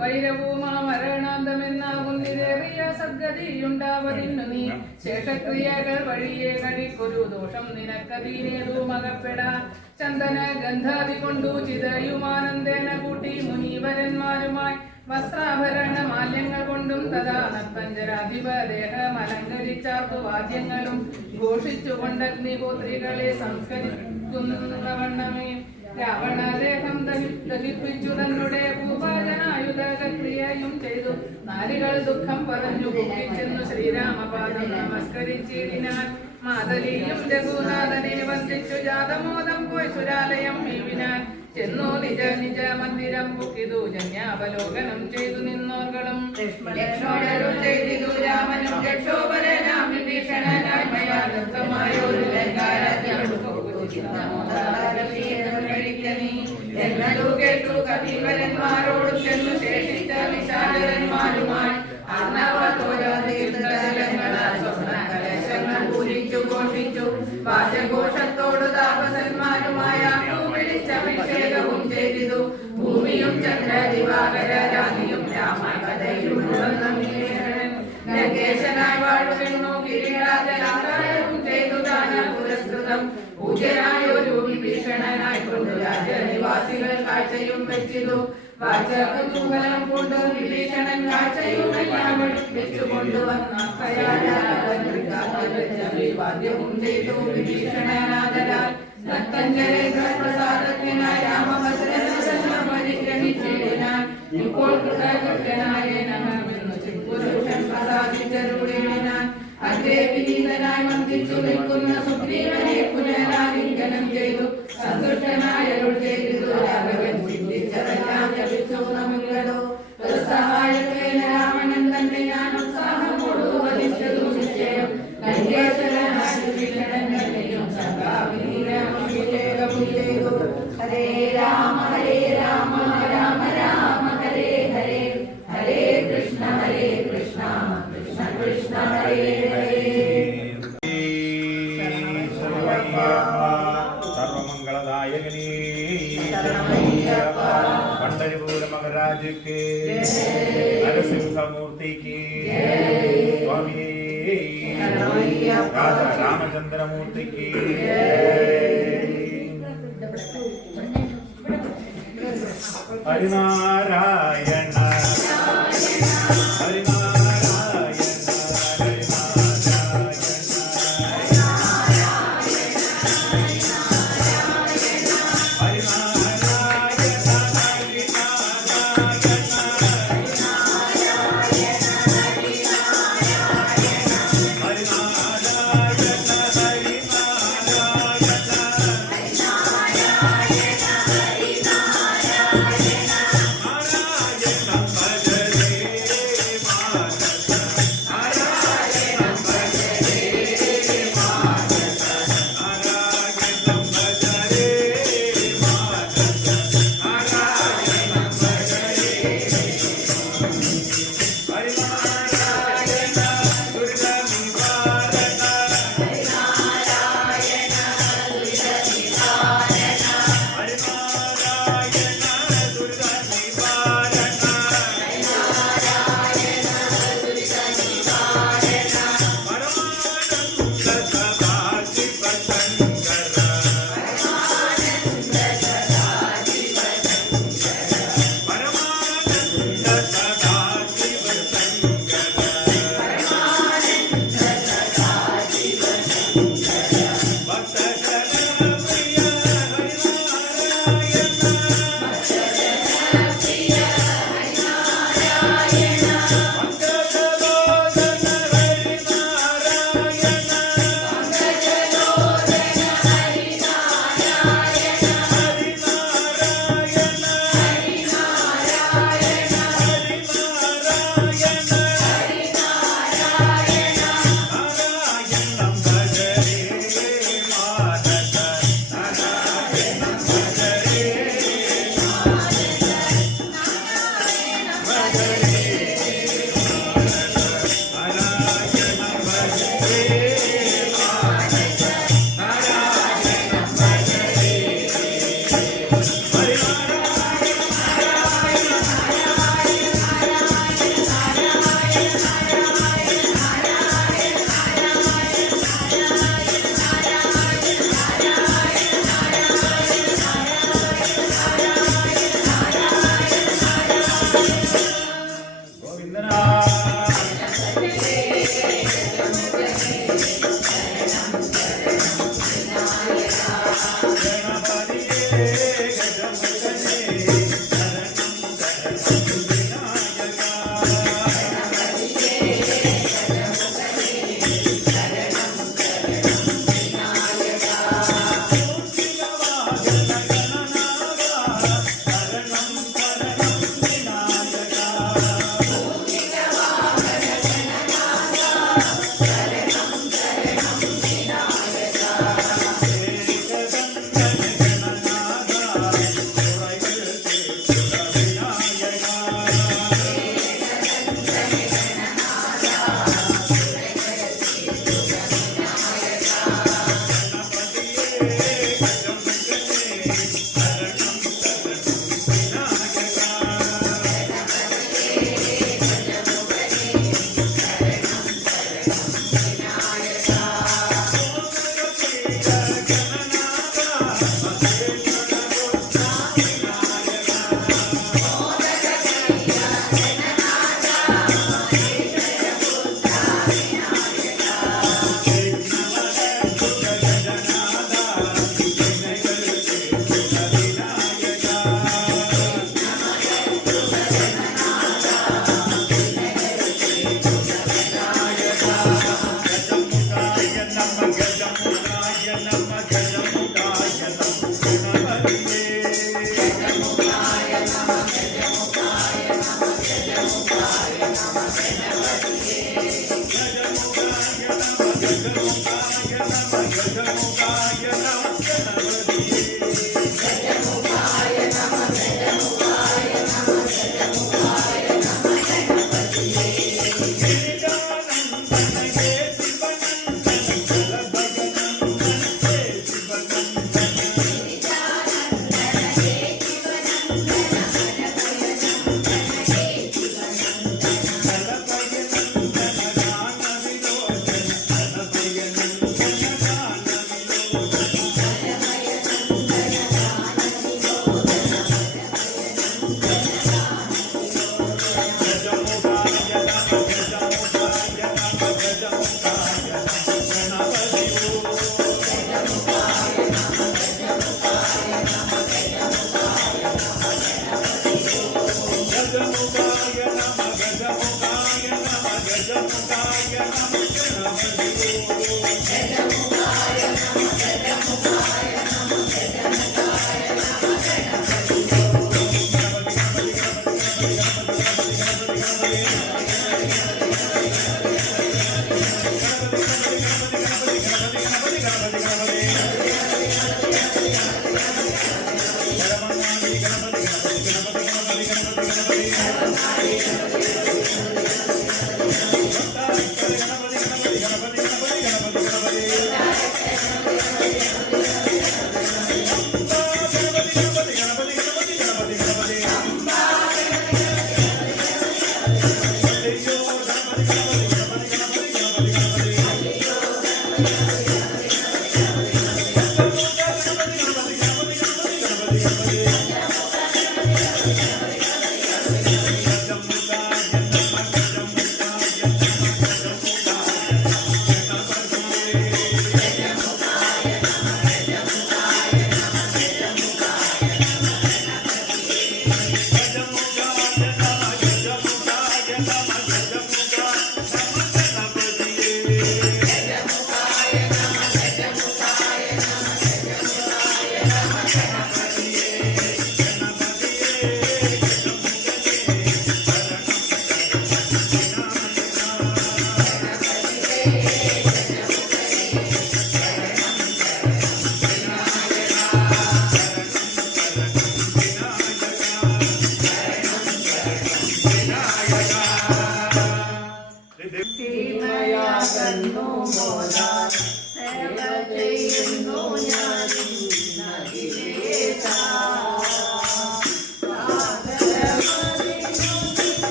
വൈരവുമാ മരണാന്തമെന്നാകുന്നിതേറിയ സദ്ഗതിയുണ്ടാവതിന്നു നീ ശേഷക്രിയകൾ വഴിയെ കഴിക്കൊരു ദോഷം നിനക്കതീനേതു മകപ്പെടാ ചന്ദന ഗന്ധാദി കൊണ്ടു ചിതയുമാനന്ദേന കൂട്ടി മുനീവരന്മാരുമായി വസ്ത്രാഭരണ മാല്യങ്ങൾ കൊണ്ടും തഥാ നർത്തഞ്ചരാധിപദേഹം അലങ്കരിച്ചാർത്തു വാദ്യങ്ങളും ഘോഷിച്ചുകൊണ്ടഗ്നിഹോത്രികളെ സംസ്കരിക്കുന്നവണ്ണമേ രാവണദേഹം ദഹിപ്പിച്ചു തന്നുടെ ഭൂപാജനായുധക്രിയയും ചെയ്തു നാരികൾ ദുഃഖം പറഞ്ഞു കുപ്പിച്ചെന്നു ശ്രീരാമപാദം നമസ്കരിച്ചിടിനാൻ മാതലിയും രഘുനാഥനെ വന്ദിച്ചു ജാതമോദം പോയി സുരാലയം മീവിനാൻ ചെന്നു നിജ നിജ മന്ദിരം ബുക്കിതു ജന്യാവലോകനം ചെയ്തു നിന്നോർകളും ലക്ഷ്മണരും ചെയ്തു രാമനും രക്ഷോപരനാം വിഭീഷണനായി മയാദത്തമായൊരു ലങ്കാരാജ്യം കഴിക്കനീ എല്ലാ കണ്ടു കേട്ടു കവിവരന്മാരോട് ചെന്നു ശേഷിച്ച വിശാലന്മാരുമായി കലശങ്ങൾ പൂരിച്ചു ഘോഷിച്ചു വാചഘോഷത്തോട് താപസന്മാരുമായ വിളിച്ചഭിഷേകവും ചെയ്തു ഭൂമിയും ചന്ദ്ര ദിവാകര രാജിയും രാമകഥയും നരകേശനായി വാഴുവെന്നു ഗിരിരാജാകാരവും ചെയ്തു ദാന പുരസ്കൃതം പൂജ്യനായൊരു വിഭീഷണനായി കൊണ്ടു രാജനിവാസികൾ കാഴ്ചയും വെച്ചിതു വാചകുതൂഹലം കൊണ്ട് വിഭീഷണൻ കാഴ്ചയും എല്ലാം വെച്ചു കൊണ്ടുവന്ന വാദ്യവും ചെയ്തു വിഭീഷണനാദരാൽ പ്രസാദത്തിനായി രാമഭദ്രനെല്ലാം പരിഗ്രഹിച്ചിടിനാൻ ഇപ്പോൾ കൃതകൃത്യനായ നമെന്നു പുരുഷൻ പ്രസാദിച്ചരുളിനാൻ അതേ വിനീതനായി വന്ദിച്ചു നിൽക്കുന്ന സുഗ്രീവനെ പുനരാലിംഗനം ചെയ്തു സന്തുഷ്ടനായരുൾ ചെയ്തു രാഘവൻ ചിന്തിച്ചതെല്ലാം ലഭിച്ചു നമുക്കോ സഹായത്തേന രാവണൻ തന്നെ ഞാൻ ഉത്സാഹമോട് വധിച്ചതു നിശ്ചയം ഹരേ രാമ രാമ രാമ ഹരേ ഹരേ ഹരേ കൃഷ്ണ കൃഷ്ണ കൃഷ്ണ ഹരേ ഹരേ സർവമംഗളദായകനേ पंडरीपुर महाराज के नरसिंहमूर्ति की स्वामी राजा रामचंद्र मूर्ति की हरिनारायण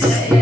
जय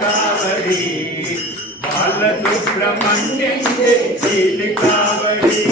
కావడి బాల సుబ్రహ్మణ్యం కావడి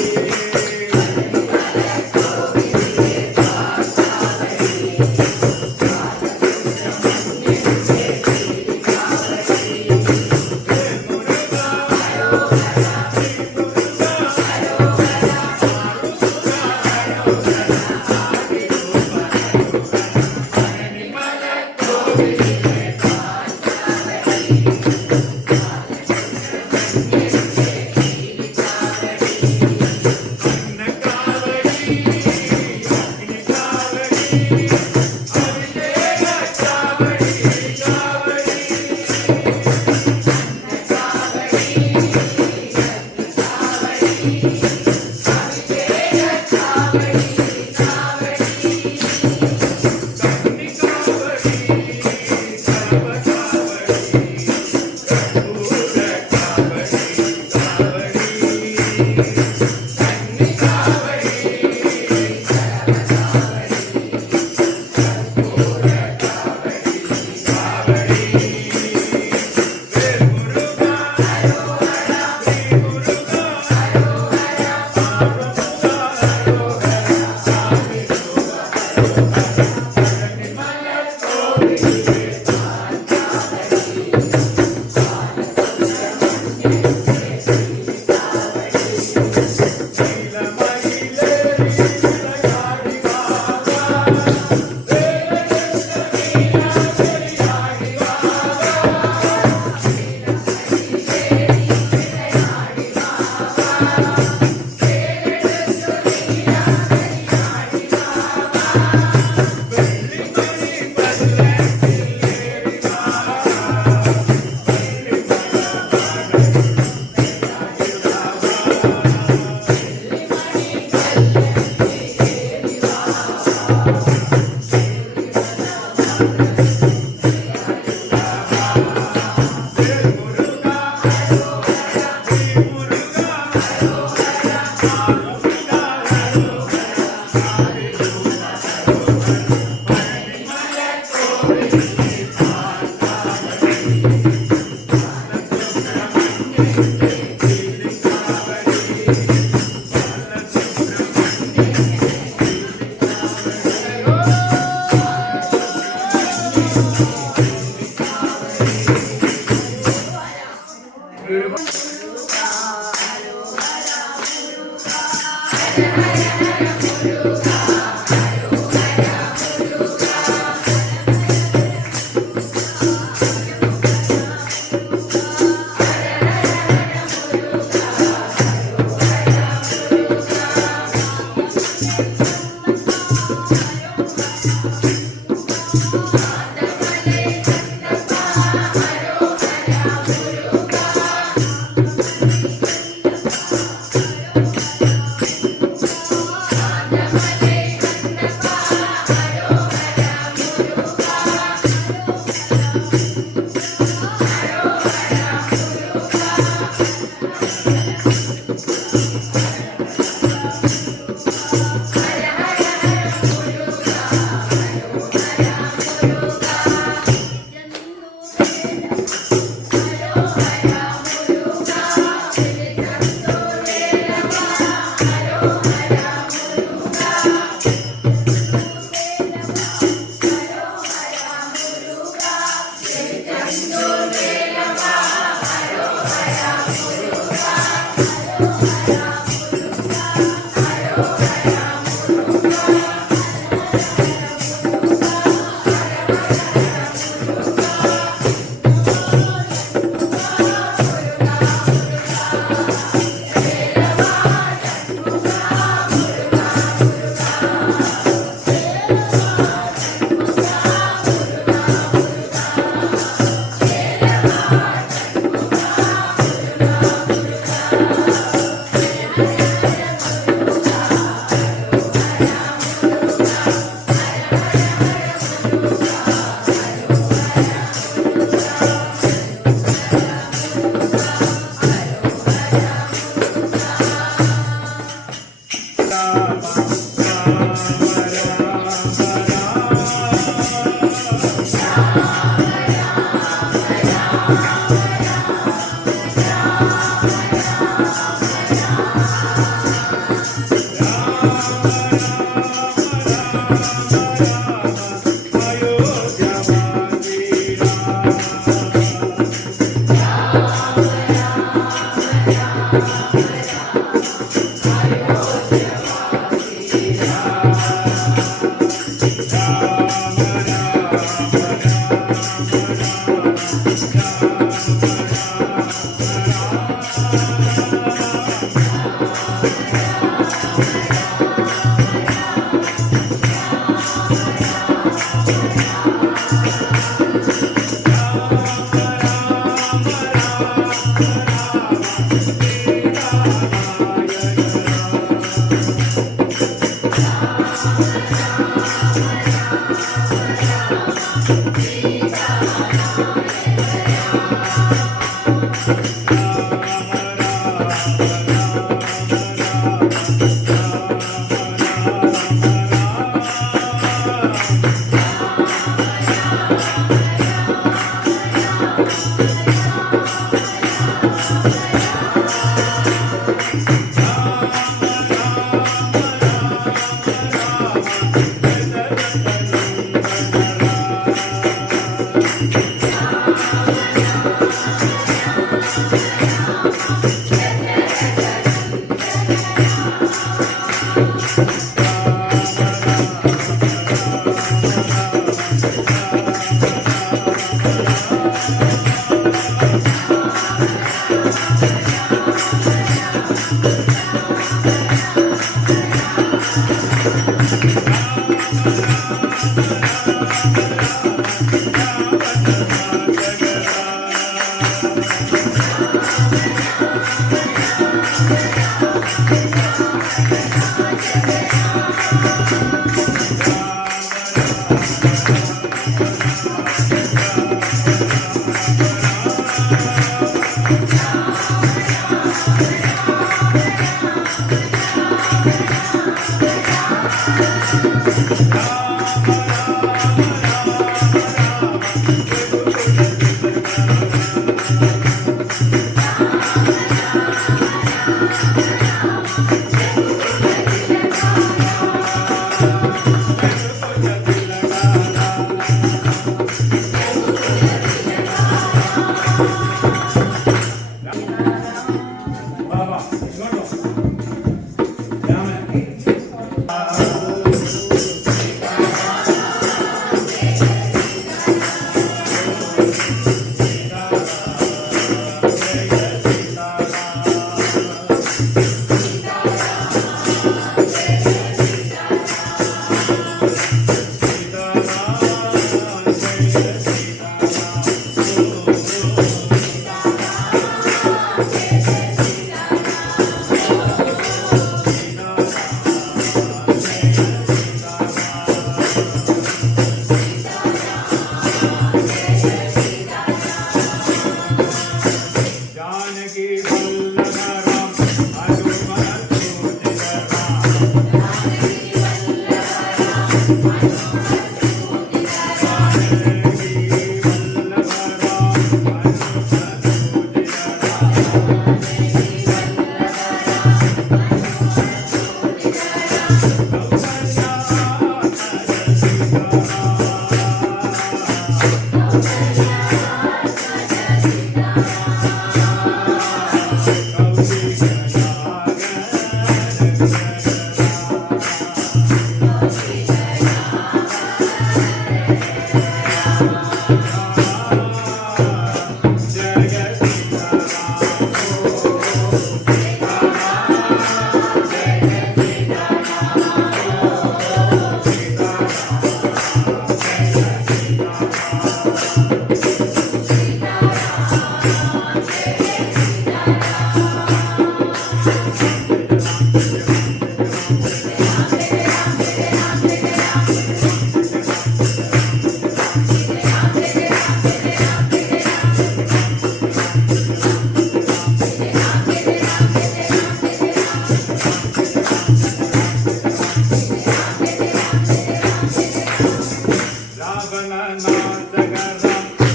రావణ నాశక రామ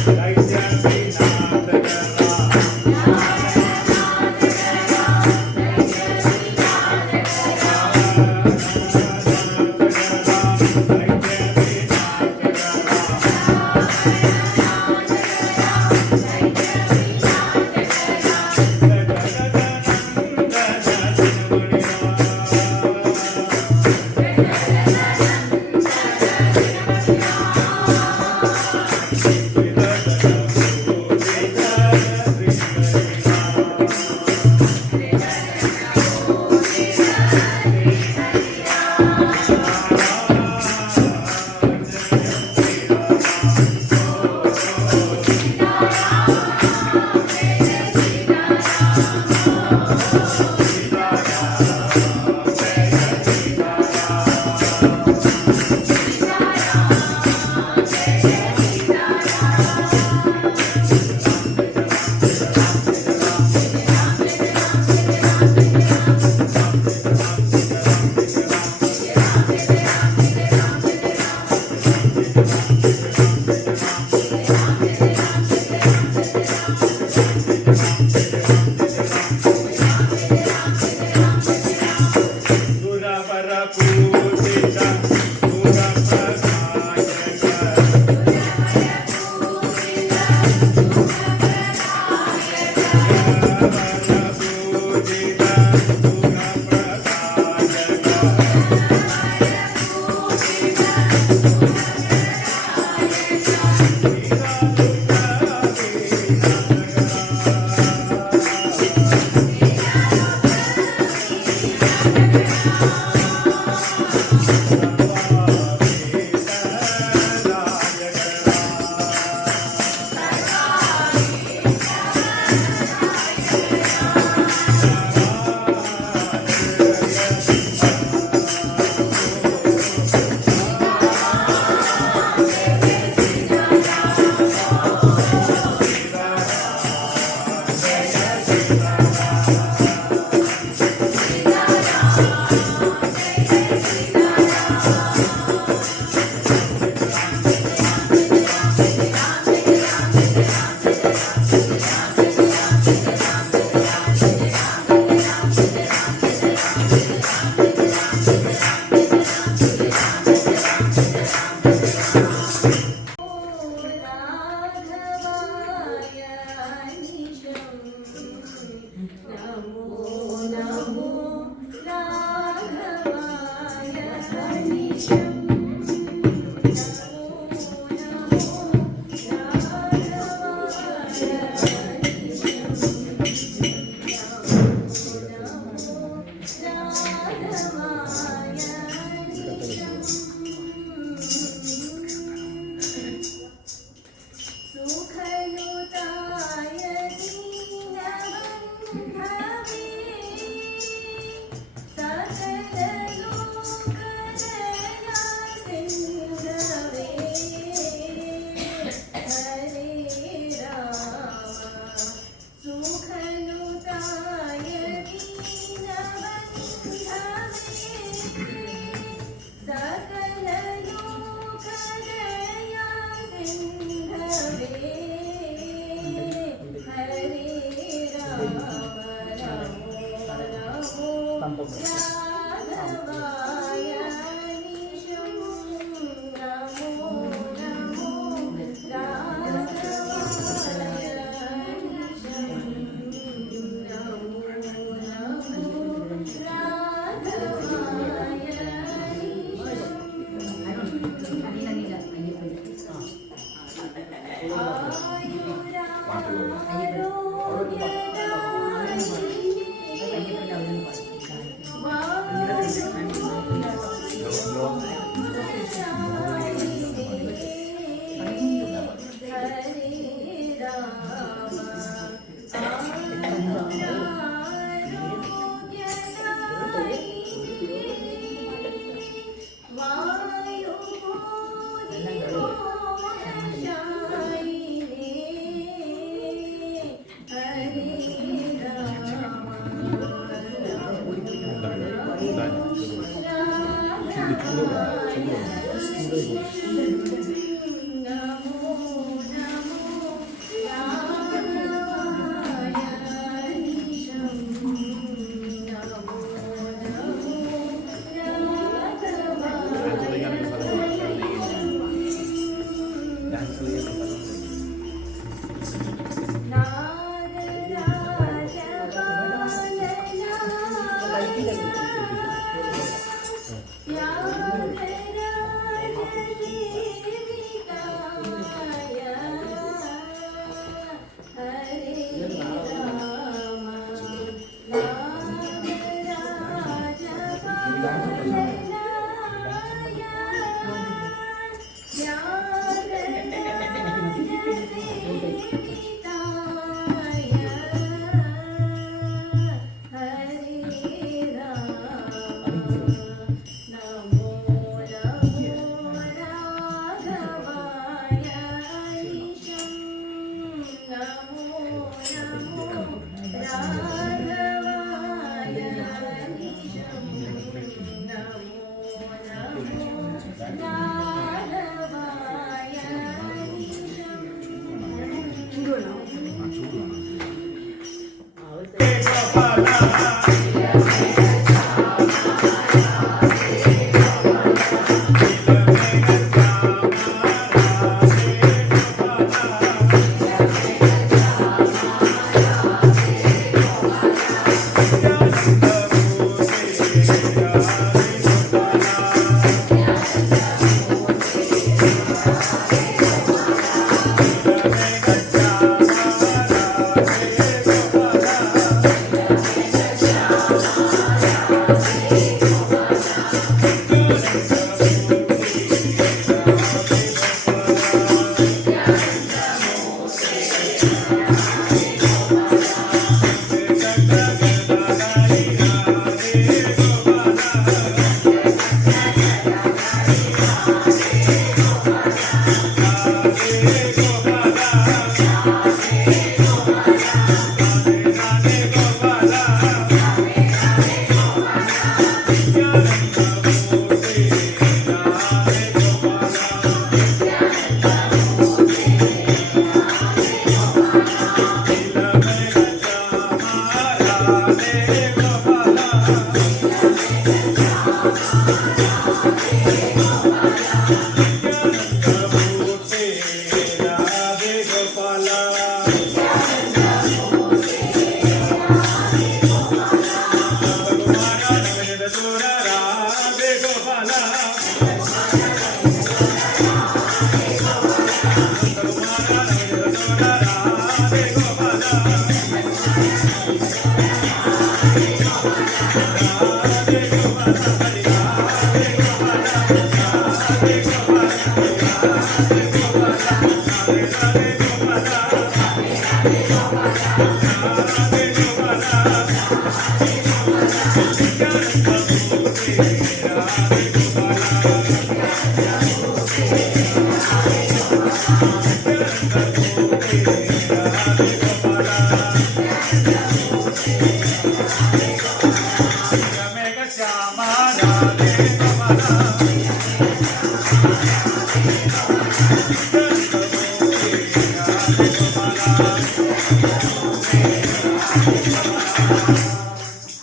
దైత్య వినాశక రామ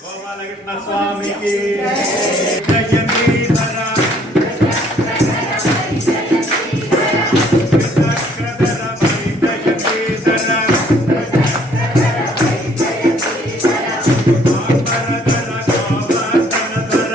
గోపాలకృష్ణ స్వామికి జయంతిధర చక్రధర జయంతిధర అంబరధర గోవర్ధనధర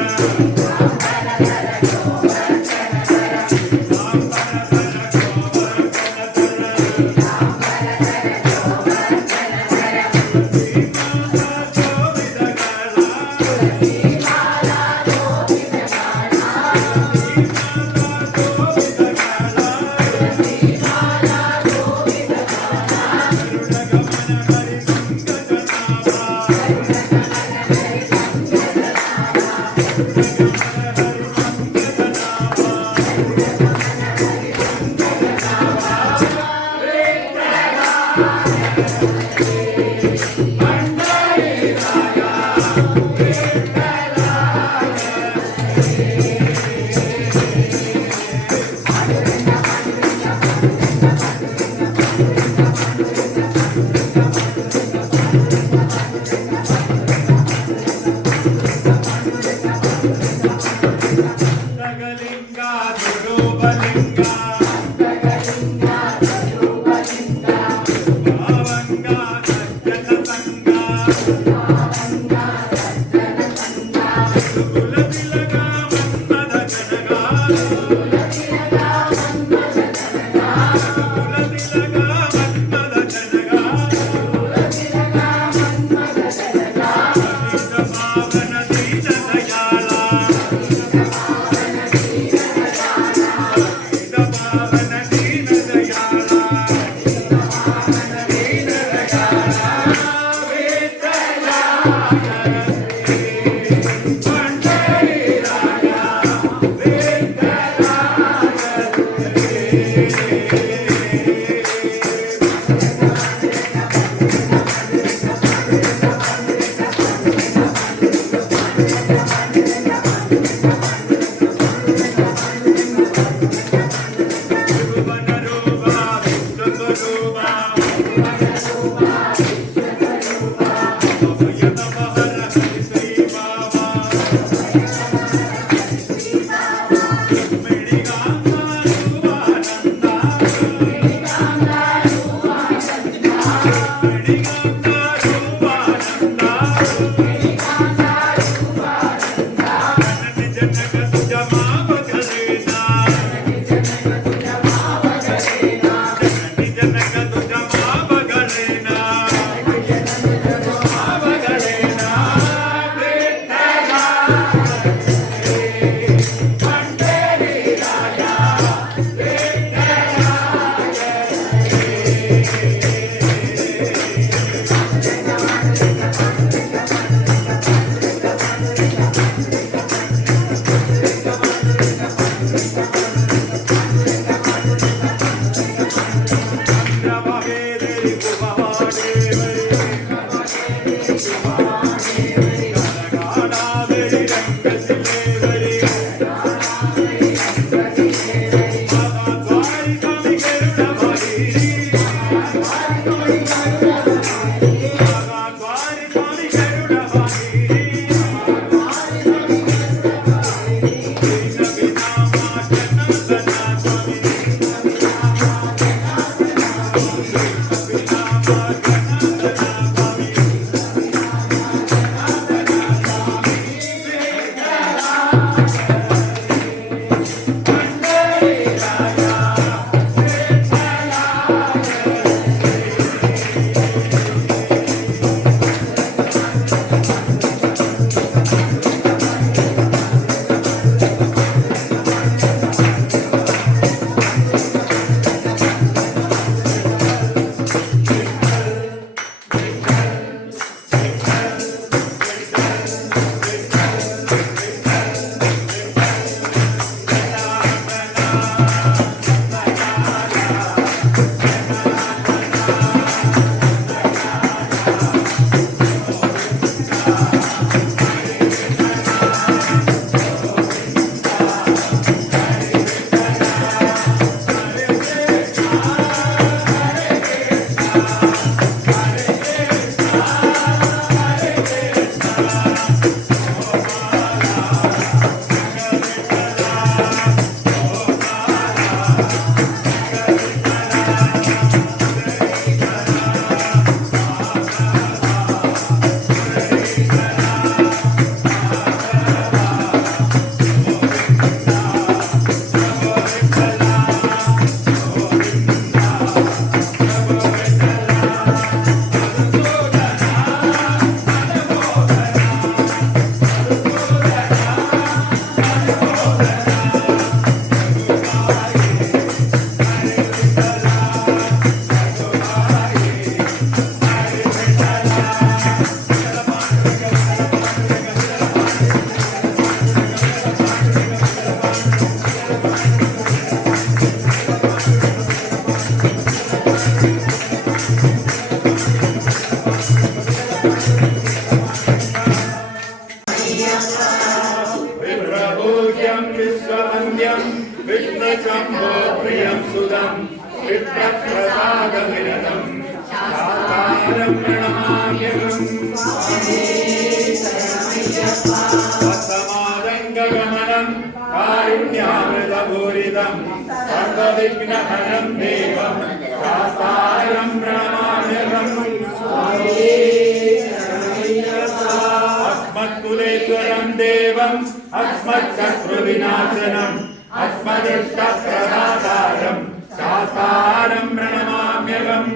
अस्मत्कुलेश्वरं देवं अस्मच्चक्रविनाशनम् अस्मदिष्टप्रदातारं शास्तारं प्रणमाम्यहम्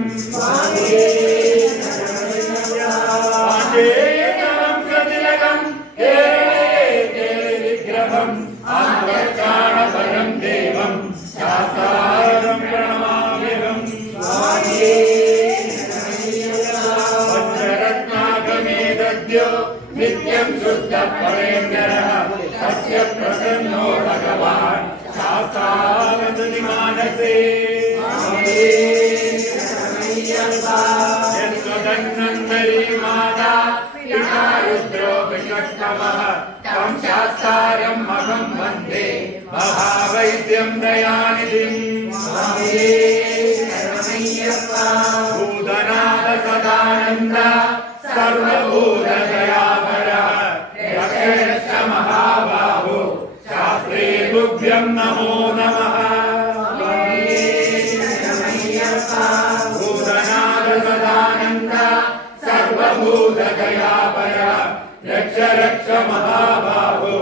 पाण्डेयकरं कतिलकं विग्रहम् आत्मज्ञानपरं देवं शास्तारं प्रणमाम्यहम् पञ्चरत्नागमेदद्यो नित्यं शुद्धपरेन्द्रः तस्य प्रसन्नो भगवान् शास्तावदति मानसे महावैद्यं दयानिधिं भूतनाथ सदानन्द सर्वभूतदयापरः यक्षरक्ष महाबाहो शास्त्रे तुभ्यं नमो नमः भूतनाथ सदानन्द सर्वभूतदयापरः यक्षरक्ष महाबाहो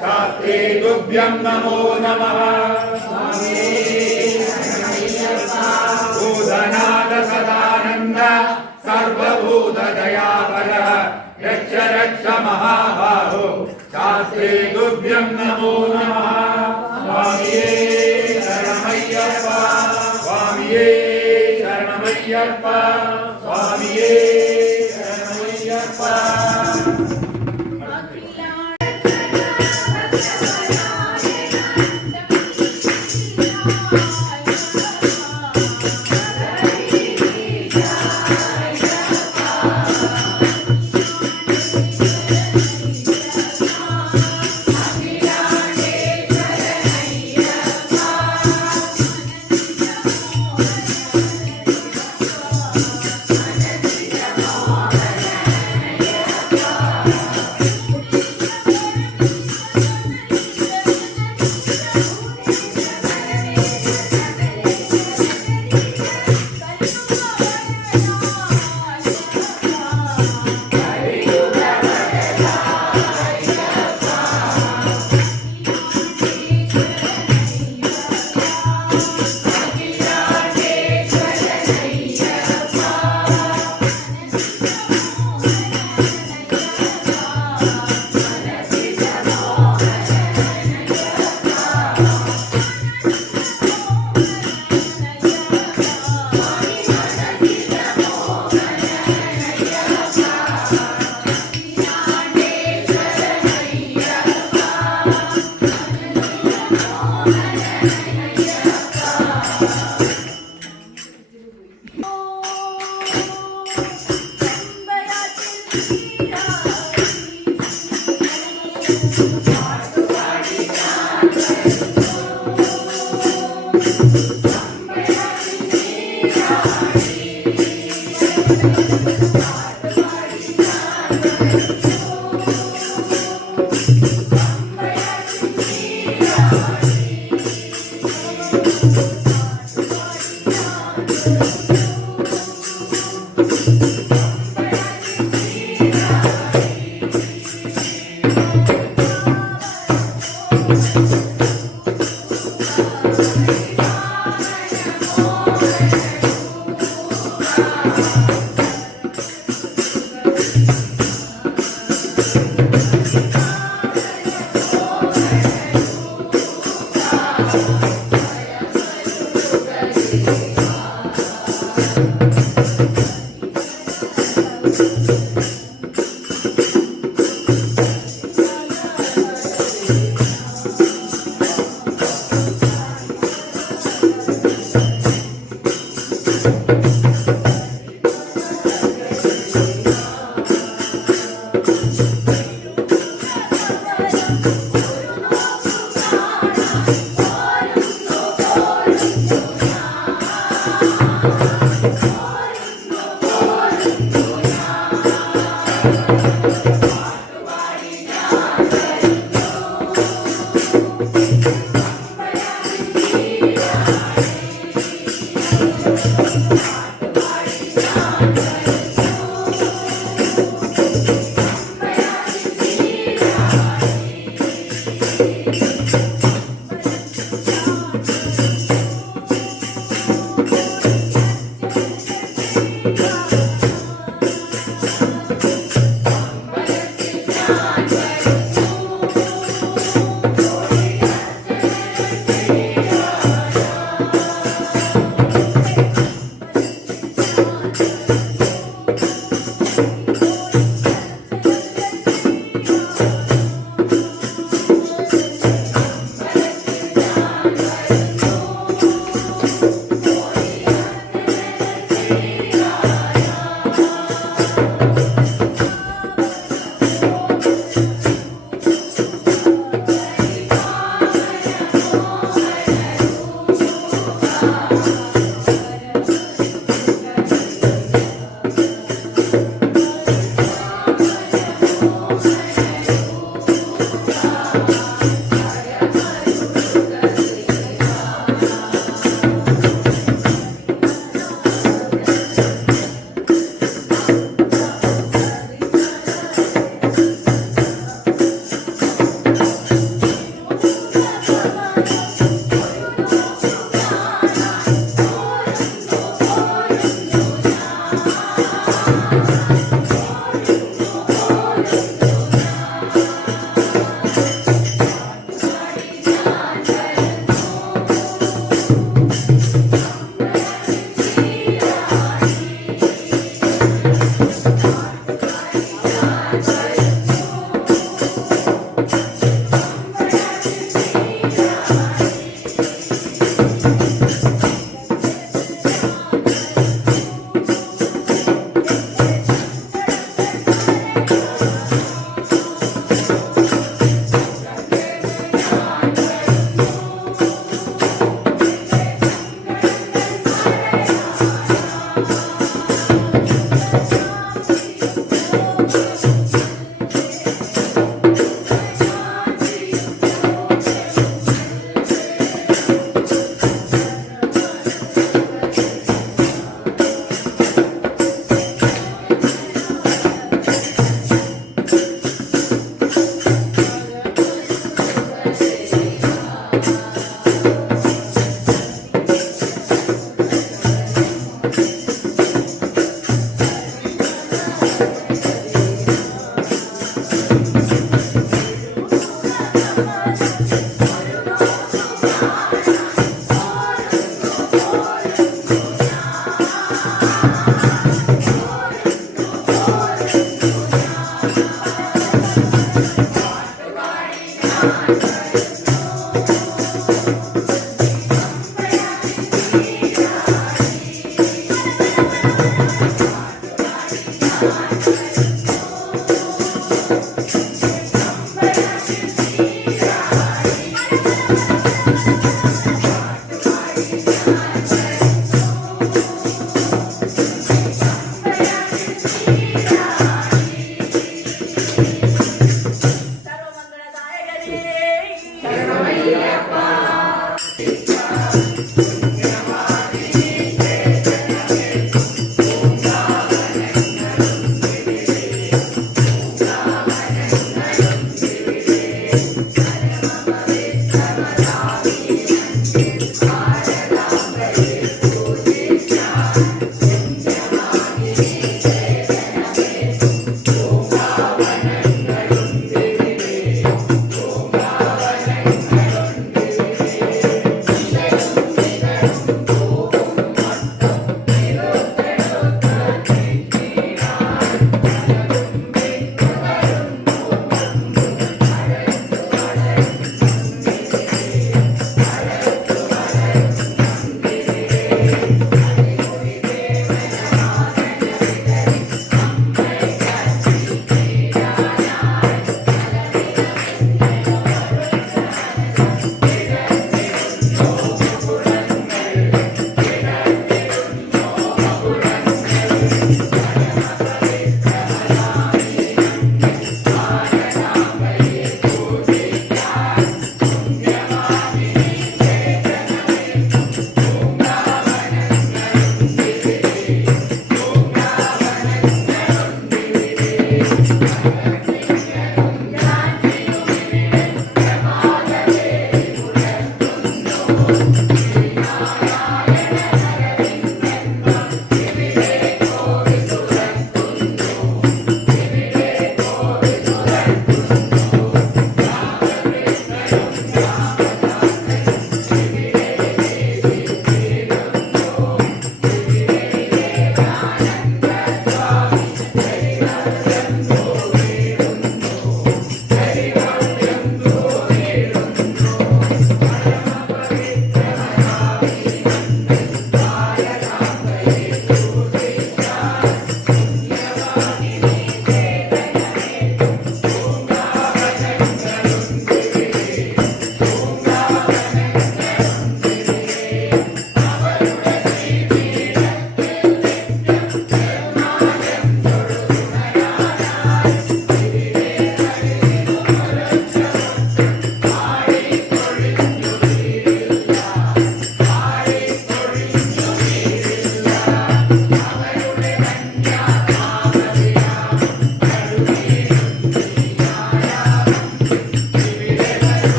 शास्त्रे तुभ्यं नमो नमः भूतनाथ सदानन्द सर्वभूतदयापरः यक्ष रक्ष महाबाहो शास्त्रे तुभ्यं नमो नमः स्वामिये शरणमय्यप्पा स्वामिये शरणमय्यप्पा स्वामिये शरणमय्यप्पा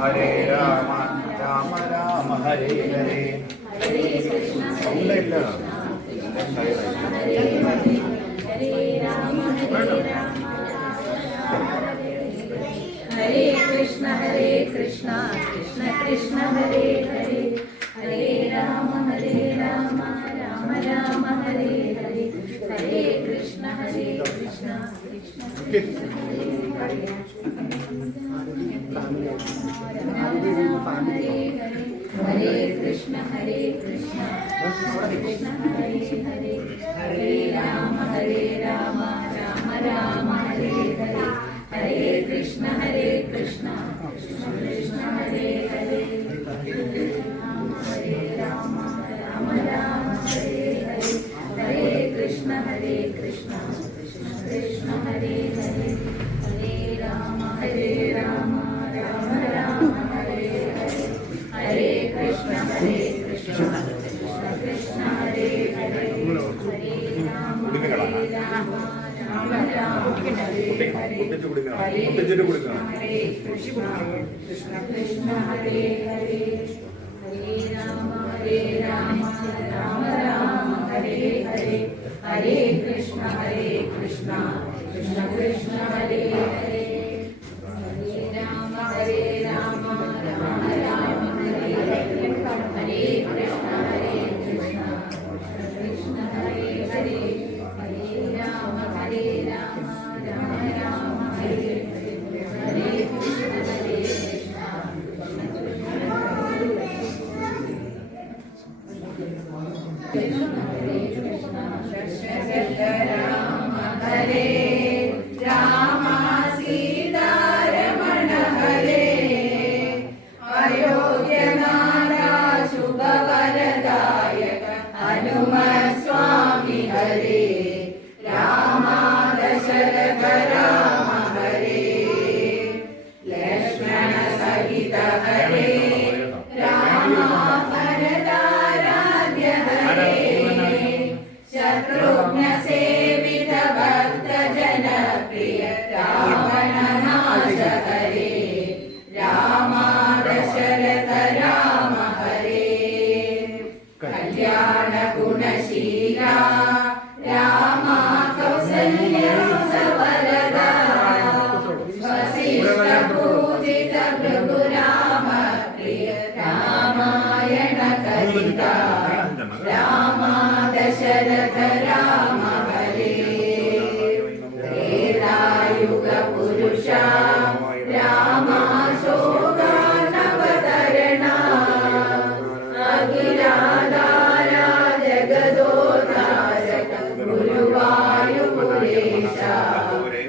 Hare Rama, Rama Rama, Hare Hare. Sound like that. Hare Krishna, Krishna Krishna, Hare Hare, Hare Rama, Rama Rama, Hare Hare, Hare Krishna, Krishna Krishna, Hare Krishna, Krishna Krishna, Hare Hare, Hare Rama, Rama Rama, Hare Hare, Hare Krishna, Krishna Krishna, Hare Hare, Hare Rama, Rama Hare Hare, Hare Krishna, Krishna Krishna, Hare Hare, Hare Rama, Rama Hare Hare, Hare Krishna, Krishna Krishna, Hare Hare, Hare Rama,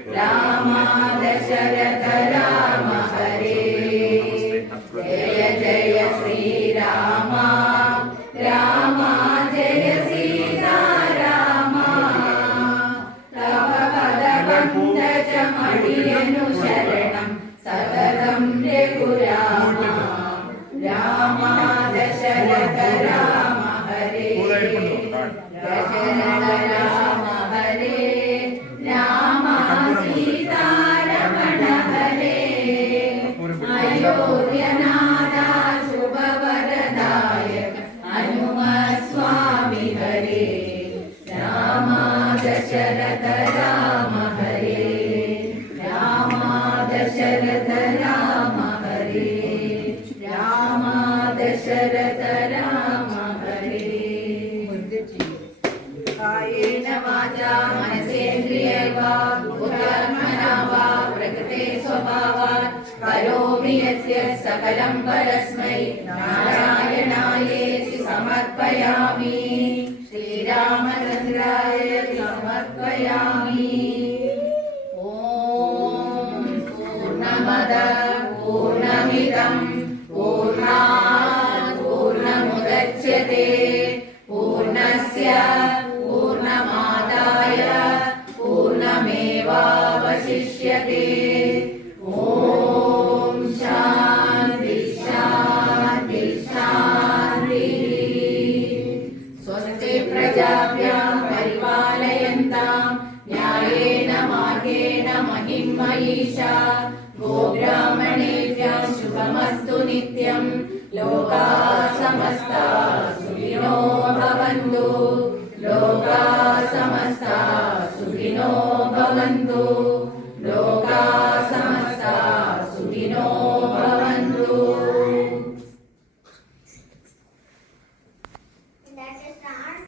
Rama Dasharatha Rama Hare शौर्यनाथ शुभवरदायक Hanumat स्वामी हरे राम दशरथ राम हरे राम दशरथ राम हरे राम दशरथ राम हरे कायेन वाचा मनसेन्द्रियैर्वा बुद्ध्यात्मना वा प्रकृते स्वभावात् करोमि यस्य सकलं परस्मै नारायणायेति समर्पयामि श्रीरामचन्द्राय समर्पयामि ॐ पूर्णमद पूर्णमिदं पूर्णात् पूर्णमुदच्यते पूर्णस्य पूर्णमादाय पूर्णमेवावशिष्यते ॐ शान्ति शान्ति शान्तिः स्वस्ति प्रजाभ्यां परिपालयन्तां न्यायेन मार्गेण महिं महीषा गोब्राह्मणेभ्यः शुभमस्तु नित्यं लोकाः समस्ताः सुखिनो भवन्तु लोकाः समस्ताः